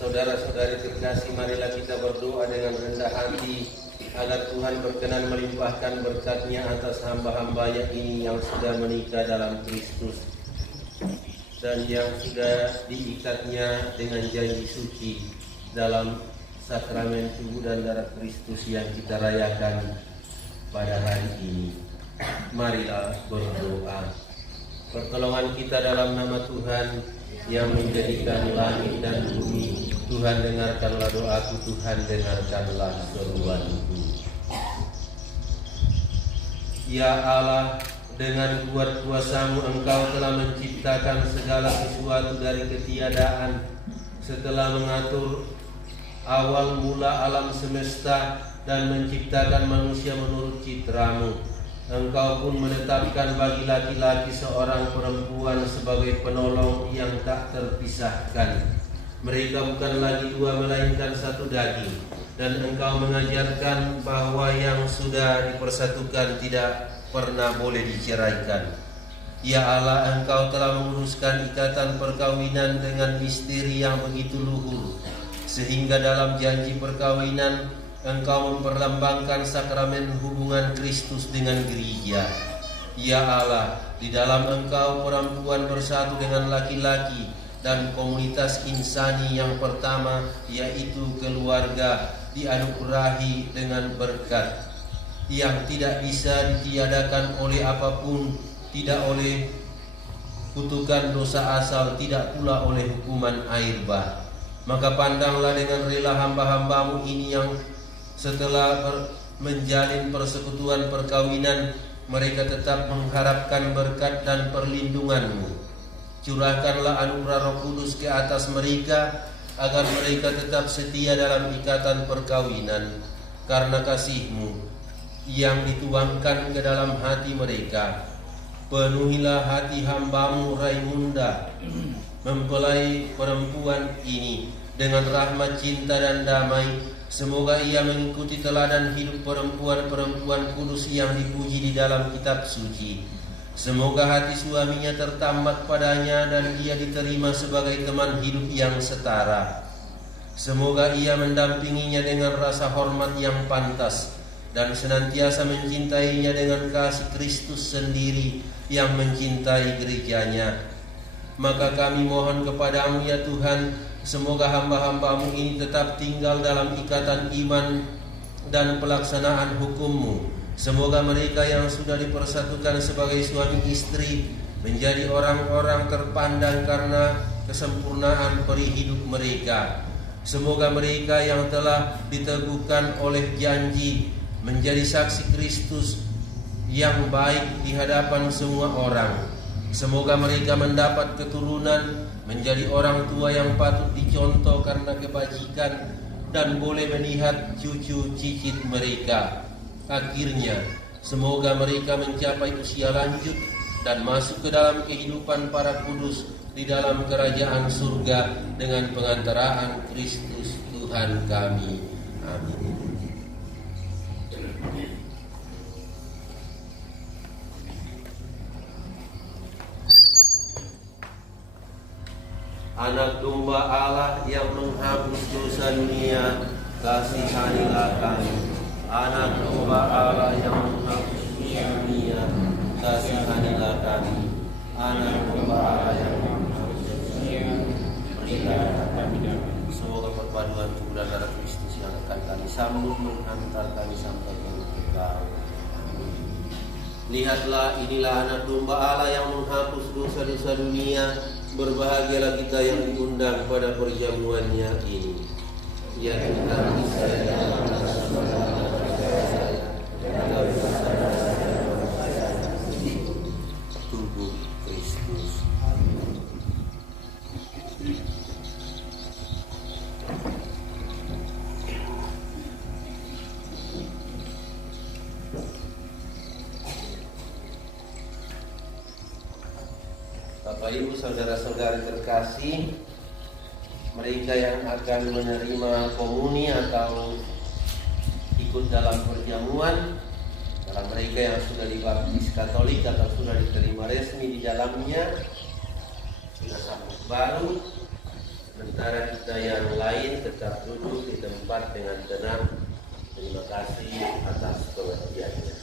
Saudara-saudari terkasih, marilah kita berdoa dengan rendah hati agar Tuhan berkenan melimpahkan berkat-Nya atas hamba-hambanya ini yang sudah menikah dalam Kristus dan yang sudah diikatnya dengan janji suci dalam sakramen tubuh dan darah Kristus yang kita rayakan pada hari ini. Marilah berdoa. Pertolongan kita dalam nama Tuhan yang menjadikan langit dan bumi. Tuhan, dengarkanlah doaku, Tuhan dengarkanlah seruanku. Ya Allah, dengan kuat kuasa-Mu Engkau telah menciptakan segala sesuatu dari ketiadaan. Setelah mengatur awal mula alam semesta dan menciptakan manusia menurut citra-Mu, Engkau pun menetapkan bagi laki-laki seorang perempuan sebagai penolong yang tak terpisahkan. Mereka bukan lagi dua melainkan satu daging. Dan Engkau mengajarkan bahwa yang sudah dipersatukan tidak pernah boleh diceraikan. Ya Allah, Engkau telah menguruskan ikatan perkawinan dengan misteri yang begitu luhur, sehingga dalam janji perkawinan Engkau memperlambangkan sakramen hubungan Kristus dengan gereja. Ya Allah, di dalam Engkau perempuan bersatu dengan laki-laki, dan komunitas insani yang pertama, yaitu keluarga, dianugerahi dengan berkat yang tidak bisa ditiadakan oleh apapun, tidak oleh kutukan dosa asal, tidak pula oleh hukuman air bah. Maka pandanglah dengan rela hamba-hambamu ini yang setelah menjalin persekutuan perkawinan, mereka tetap mengharapkan berkat dan perlindunganmu. Curahkanlah anugerah Roh Kudus ke atas mereka, agar mereka tetap setia dalam ikatan perkawinan karena kasih-Mu yang dituangkan ke dalam hati mereka. Penuhilah hati hamba-Mu Raimunda, mempelai perempuan ini, dengan rahmat, cinta dan damai. Semoga ia mengikuti teladan hidup perempuan-perempuan kudus yang dipuji di dalam kitab suci. Semoga hati suaminya tertambat padanya dan ia diterima sebagai teman hidup yang setara. Semoga ia mendampinginya dengan rasa hormat yang pantas dan senantiasa mencintainya dengan kasih Kristus sendiri yang mencintai gerejanya. Maka kami mohon kepadamu ya Tuhan, semoga hamba-hambamu ini tetap tinggal dalam ikatan iman dan pelaksanaan hukum-Mu. Semoga mereka yang sudah dipersatukan sebagai suami istri menjadi orang-orang terpandang karena kesempurnaan peri hidup mereka. Semoga mereka yang telah diteguhkan oleh janji menjadi saksi Kristus yang baik di hadapan semua orang. Semoga mereka mendapat keturunan, menjadi orang tua yang patut dicontoh karena kebajikan, dan boleh melihat cucu cicit mereka. Akhirnya, semoga mereka mencapai usia lanjut dan masuk ke dalam kehidupan para kudus di dalam kerajaan surga dengan pengantaraan Kristus Tuhan kami. Amin. Anak domba Allah yang menghapus dosa dunia, kasihanilah kami. Anak domba Allah yang menghapus dosa dunia, kasihanilah kami. Anak domba Allah yang menghapus dosa dunia, berilah kami damai. Semoga perpaduan tubuh dan darah Kristus yang akan kami sambut menghantar kami sampai ke Engkau. Lihatlah, inilah anak domba Allah yang menghapus dosa-dosa dunia. Berbahagialah kita yang diundang pada perjamuannya ini. Ya Tuhan, saya tubuh Kristus. Bapak Ibu saudara-saudari terkasih, mereka yang akan menerima komuni atau ikut dalam perjamuan, dalam mereka yang sudah dibaptis Katolik atau sudah diterima resmi di dalamnya, sudah sambut baru. Sementara kita yang lain tetap duduk di tempat dengan tenang. Terima kasih atas pengertiannya.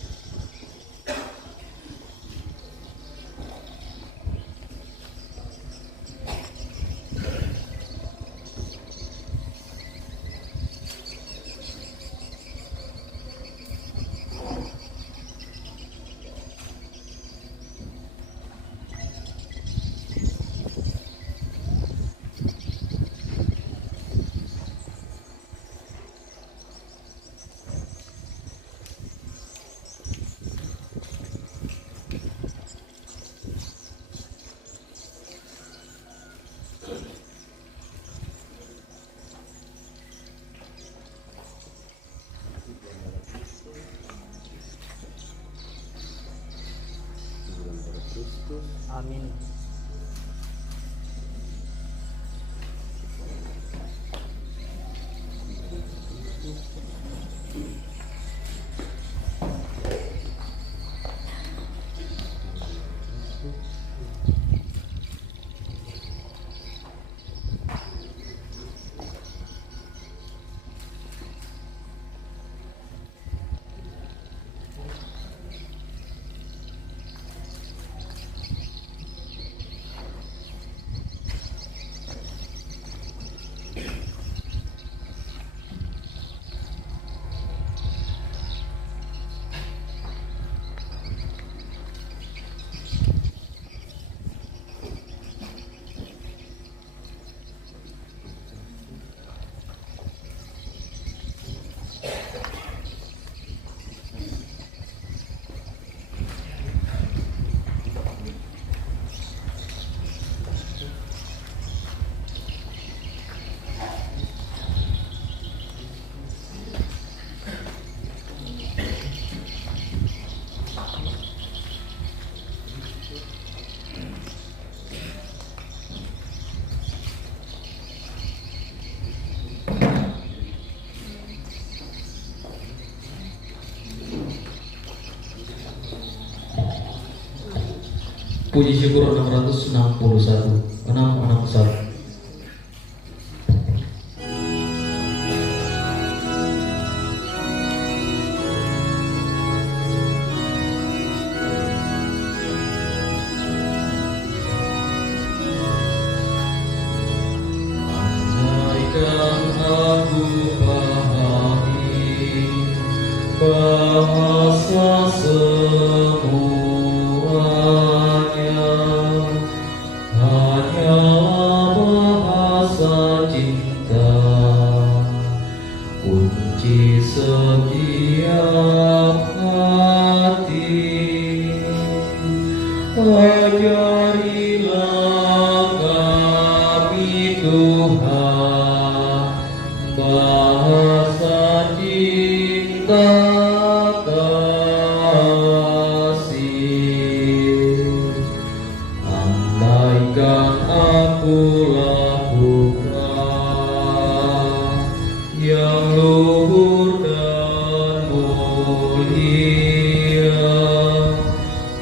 Puji syukur 661. 661. Bahasa semuanya hanyalah bahasa cinta, kunci setiap hati. Ajarilah kami Tuhan bahasa cinta kasih. Andaikan aku lakukan yang luhur dan mulia,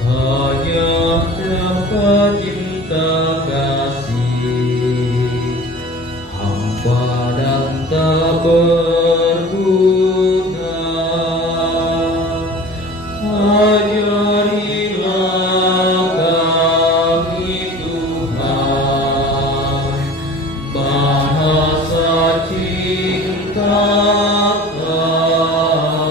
hanya dapat cinta kasih, hampa dan tak berguna. Ajarilah kami Tuhan bahasa cinta kasih.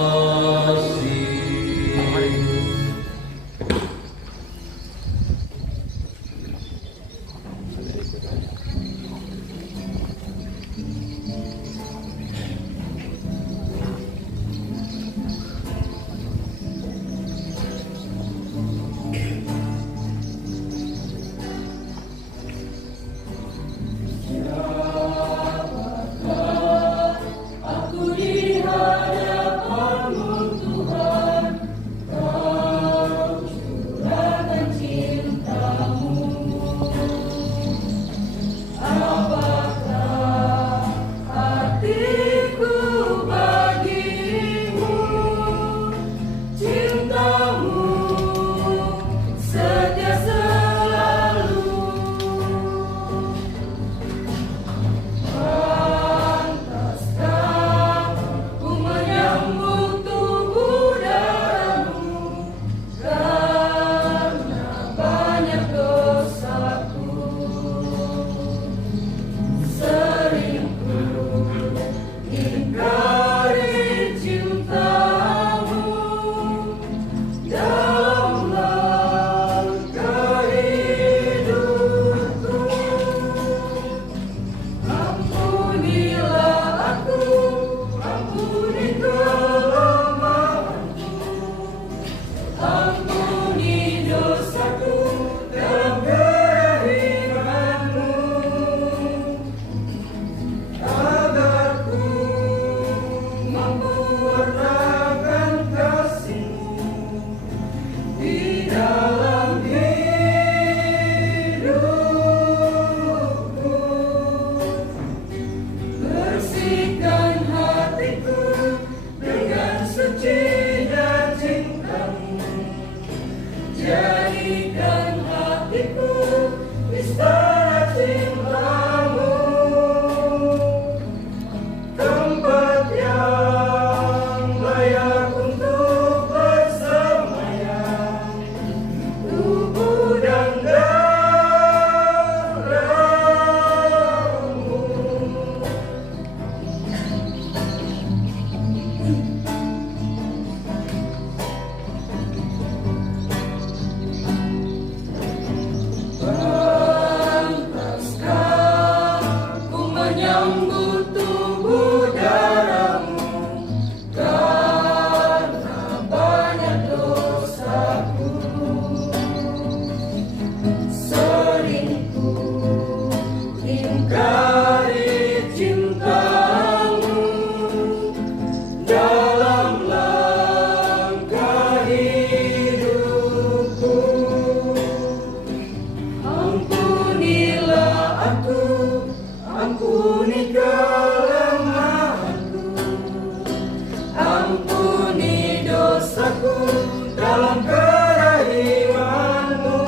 Dalam kerahimanmu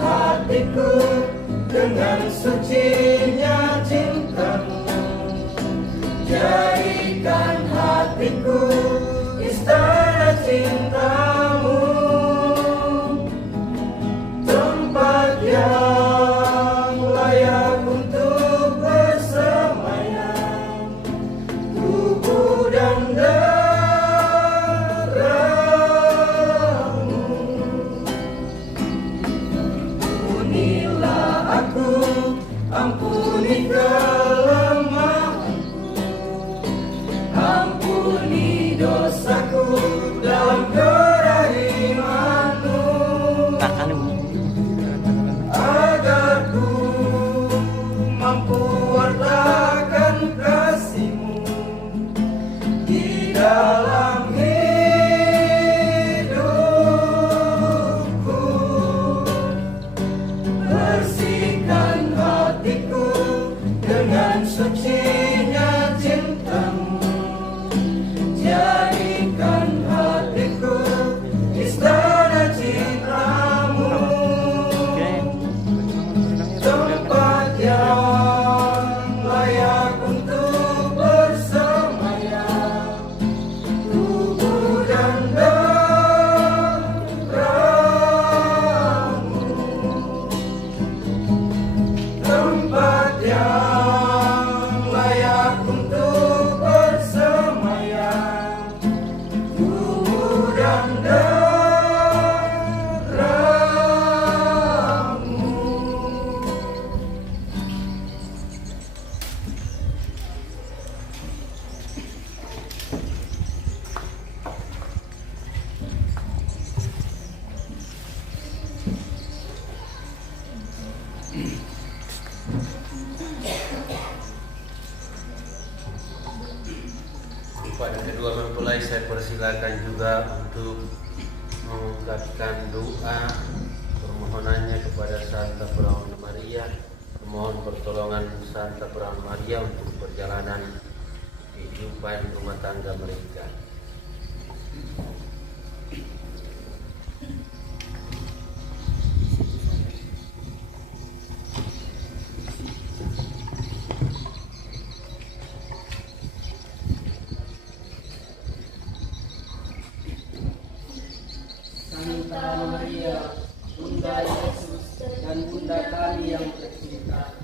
hatiku dengan sucinya cintamu. Jadikan hatiku istana cintamu, tempat yang layak untuk bersemayam, tubuh dan darahmu. Ampunilah aku, ampuni kelemahanku, ampuni dosaku dalam kerahimanmu, agar ku mampu wartakan kasihmu di dalam hidupku. Bersihkan hatiku dengan sucinya cintamu. Jadikan hatiku istana cintamu, tempat yang layak untuk bersemayam, tubuh dan darahmu, tempat yang layak untuk bersemayam, tubuh dan darahmu. Kepada kedua mempelai saya persilakan juga untuk mengungkapkan doa permohonannya kepada Santa Perawan Maria, memohon pertolongan Santa Perawan Maria untuk perjalanan kehidupan rumah tangga mereka. Santa Maria, Bunda Yesus dan Bunda kami yang tercinta,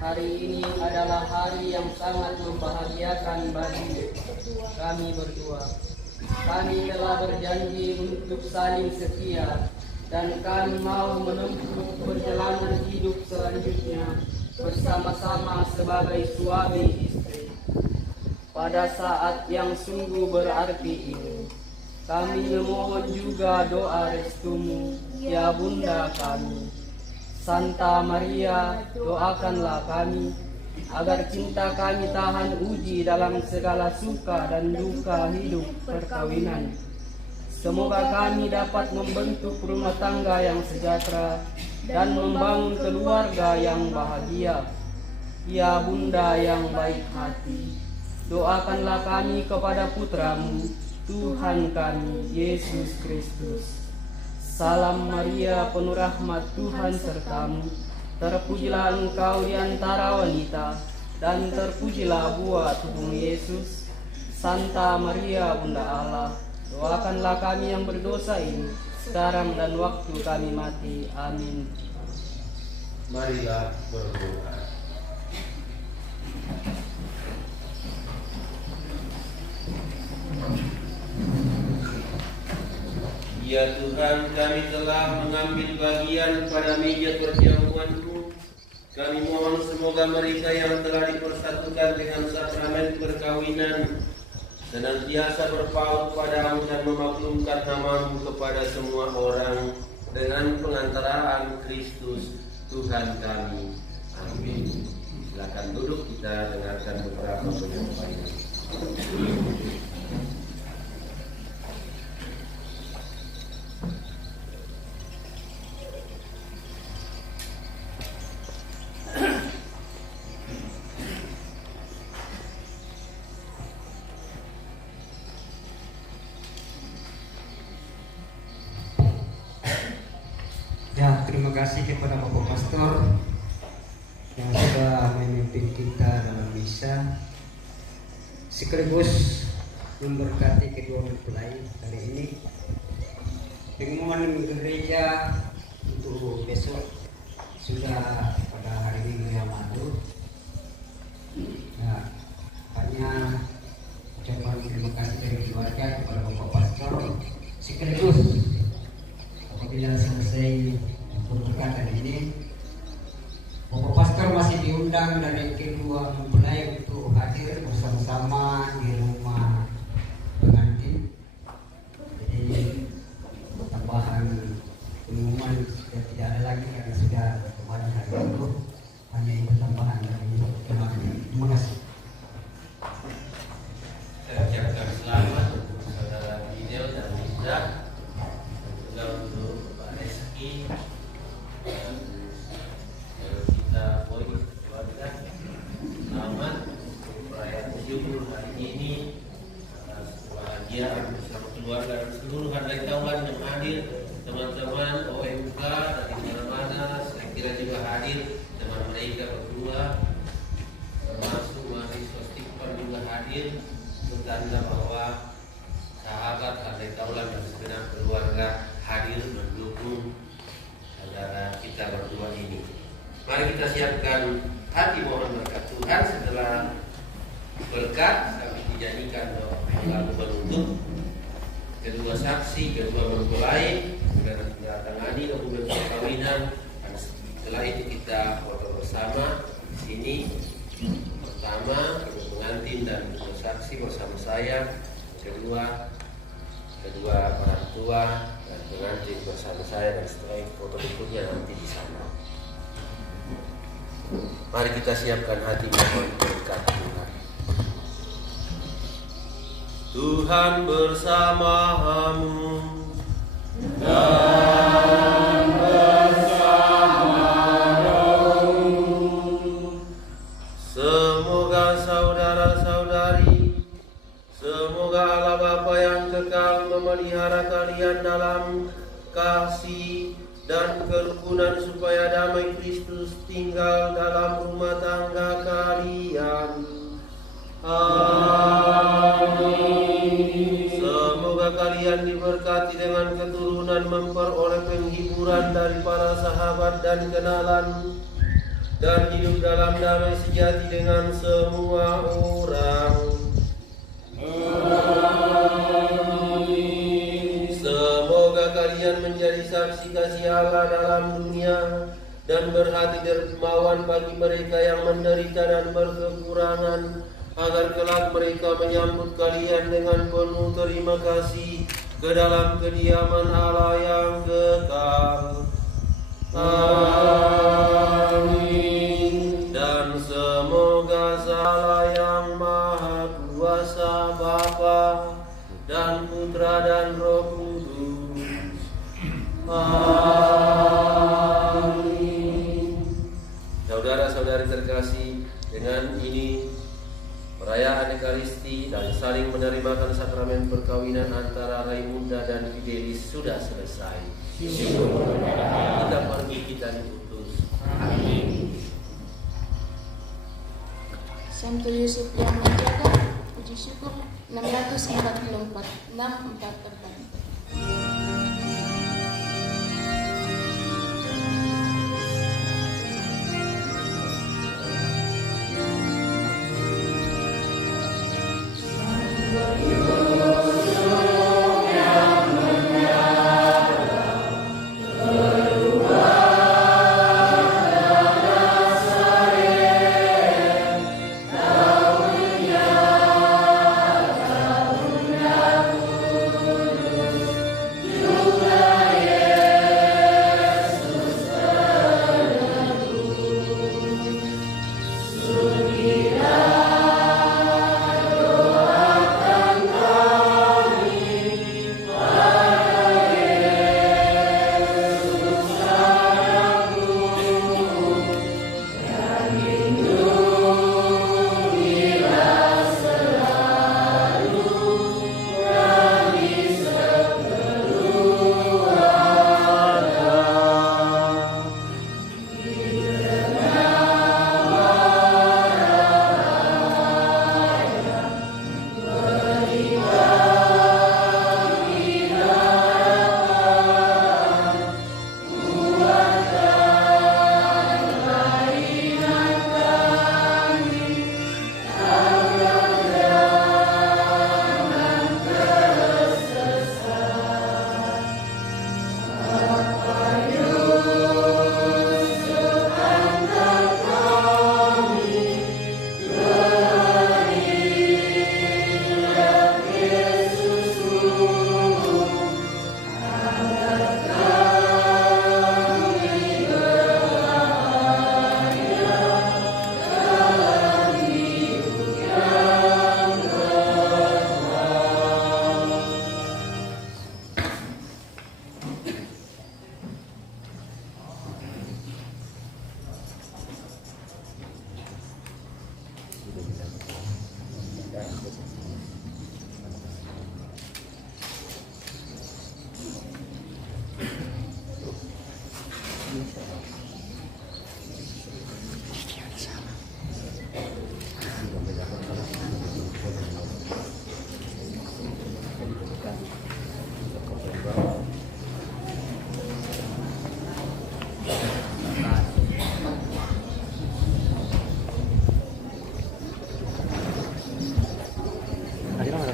hari ini adalah hari yang sangat membahagiakan bagi kami berdua. Kami telah berjanji untuk saling setia dan kami mau menempuh perjalanan hidup selanjutnya bersama-sama sebagai suami istri. Pada saat yang sungguh berarti ini, kami memohon juga doa restumu, ya Bunda kami. Santa Maria, doakanlah kami, agar cinta kami tahan uji dalam segala suka dan duka hidup perkawinan. Semoga kami dapat membentuk rumah tangga yang sejahtera dan membangun keluarga yang bahagia. Ya Bunda yang baik hati, doakanlah kami kepada putramu, Tuhan kami, Yesus Kristus. Salam Maria, penuh rahmat Tuhan sertamu. Terpujilah engkau di antara wanita, dan terpujilah buah tubuhmu Yesus. Santa Maria, Bunda Allah, doakanlah kami yang berdosa ini, sekarang dan waktu kami mati. Amin. Marilah berdoa. Ya Tuhan, kami telah mengambil bagian pada meja perjamuan-Mu. Kami mohon semoga mereka yang telah dipersatukan dengan sakramen perkawinan senantiasa berpaut padamu dan memaklumkan nama-Mu kepada semua orang dengan pengantaraan Kristus Tuhan kami. Amin. Silakan duduk, kita dengarkan beberapa penyampaian. Ya, terima kasih kepada Bapak Pastor yang sudah memimpin kita dalam misa, sekaligus memberkati kedua mempelai kali ini. Pengumuman gereja untuk besok sudah pada hari Minggu yang lalu. Nah, hanya ucapan terima kasih dari keluarga kepada Bapak Pastor, sekaligus apabila selesai pemberkatan ini, Bapak Pastor masih diundang dari kedua mempelai untuk hadir bersama-sama di rumah pengantin. Jadi tambahan pengumuman sudah tidak ada lagi karena sudah kemarin hari itu, hanya itu tambahan dari kemarin. Terima kasih. Saya ucapkan selamat untuk saudara Fidel dan Linda, juga untuk Pak Reski, dan kita Boy keluarga. Selamat untuk perayaan syukur hari ini, atas kebahagiaan bersama keluarga dan seluruh handai taulan yang hadir, teman-teman OMK dari mana-mana. Saya kira juga hadir teman mereka berdua, termasuk mahasiswa Stikpan juga hadir. Itu tanda bahwa sahabat handai taulan dan segenap keluarga hadir mendukung saudara kita berdua ini. Mari kita siapkan hati mohon berkat Tuhan. Setelah berkat kami dijadikan lagu penutup. Kedua saksi, kedua mempelai sudah menandatangani dokumen perkawinan, dan setelah itu kita foto bersama di sini. Pertama, pengantin dan kedua saksi bersama saya, kedua orang tua dan pengantin bersama saya, dan setelah itu foto berikutnya nanti di sana. Mari kita siapkan hati mohon berkat Tuhan. Tuhan bersamamu dan bersama rohmu. Semoga saudara-saudari, semoga Allah Bapa yang kekal memelihara kalian dalam kasih dan kerukunan, supaya damai Kristus tinggal dalam rumah tangga kalian. Amin. Semoga kalian diberkati dengan keturunan, memperoleh penghiburan dari para sahabat dan kenalan, dan hidup dalam damai sejati dengan semua orang. Amin. Semoga kalian menjadi saksi kasih Allah dalam dunia, dan berhati dermawan bagi mereka yang menderita dan berkekurangan, agar kelak mereka menyambut kalian dengan penuh terima kasih ke dalam kediaman Allah yang kekal. Amin. Dan semoga Allah yang Maha Kuasa, Bapa dan Putra dan Roh Kudus. Amin. Saudara-saudari terkasih, dengan ini perayaan Ekaristi dan saling menerimakan sakramen perkawinan antara Raimunda dan Fidelis sudah selesai. Kita pergi, kita diutus. Amin. Santo Yusuf yang menjaga, puji syukur 644, 644.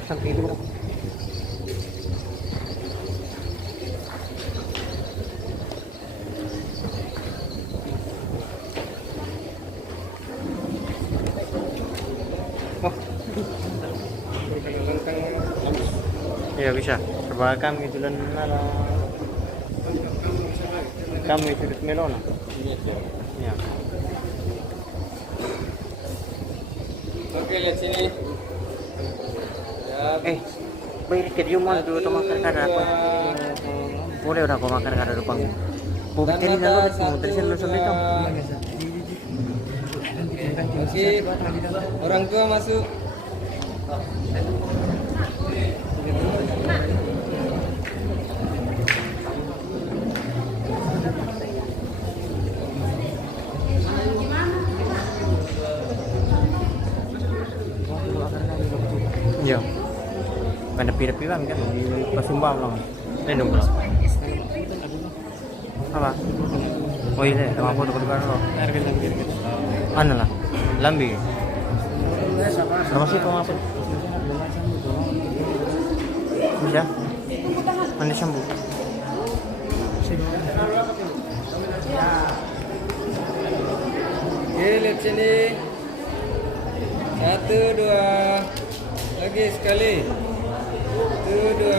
samping dulu. Oh. Iya bisa. Coba kami jalan nala. Kami sudut melon. Ya. Oke, lihat sini. Baik ke dia mau dulu to makan kada apa. Boleh udah kau makan kada depan. Bukti ni lalu mau terus lu sampai kamu. Oke, orang tua masuk. Iya. Kan nepi-nepi bang kan pasumbang lang. Lendong bro. Apa? Oh iya, sama aku dekat kan lo. Ano lah? Lambi. Sama sih kau apa? Bisa? Mana sambu? Oke, lihat sini. 1, 2. Lagi sekali. 1, 2.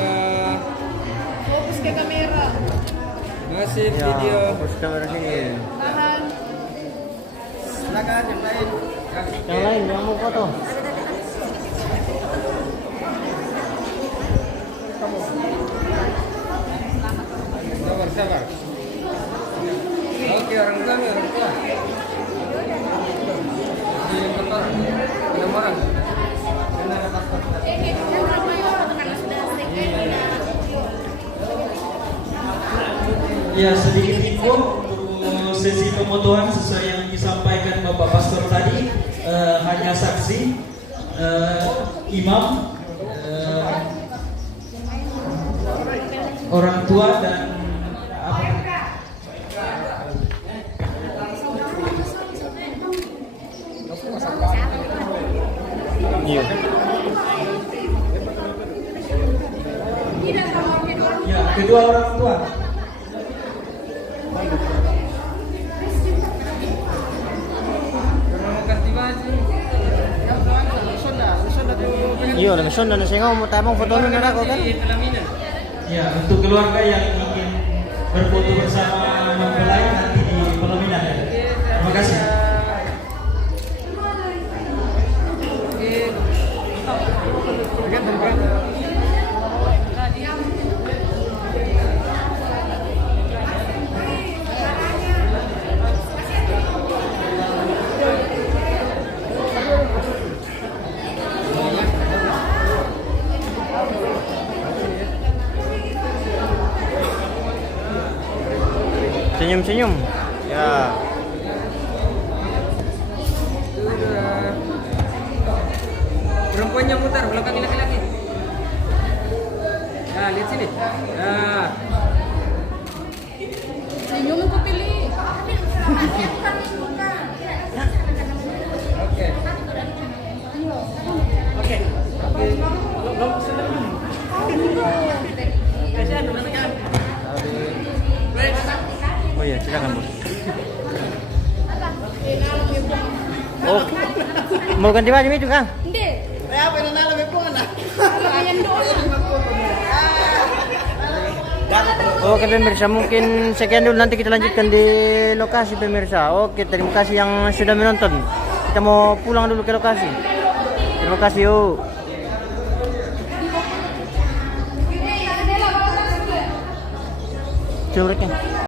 Fokus ke kamera. Masih video. Fokus kamera sini. Tahan. Silakan yang lain. Yang lain yang mau foto. Sabar. Oke, orang tua. Yang kotor. 6 orang. Ya, sedikit info untuk sesi pemotoan sesuai yang disampaikan Bapak Pastor tadi, hanya saksi, imam, orang tua dan Iya. ya, kedua orang tua. Iya, lebih sonda na singaw mo tamang foto na ako kan. Ya, untuk keluarga yang ingin berfoto bersama mempelai nanti di pelaminan ya. Terima kasih. Senyum-senyum. Ya. Perempuannya putar belakang laki-laki. Nah, lihat sini. Nah. Senyum kok pilih. Oke. Oh iya, silakan bos. Oh, mau ganti baju itu kang? Hindi. Apa na nalabi ko na? Ayan doon. Oke pemirsa, mungkin sekian dulu, nanti kita lanjutkan di lokasi pemirsa. Oke, terima kasih yang sudah menonton. Kita mau pulang dulu ke lokasi. Terima kasih yuk. Curignya.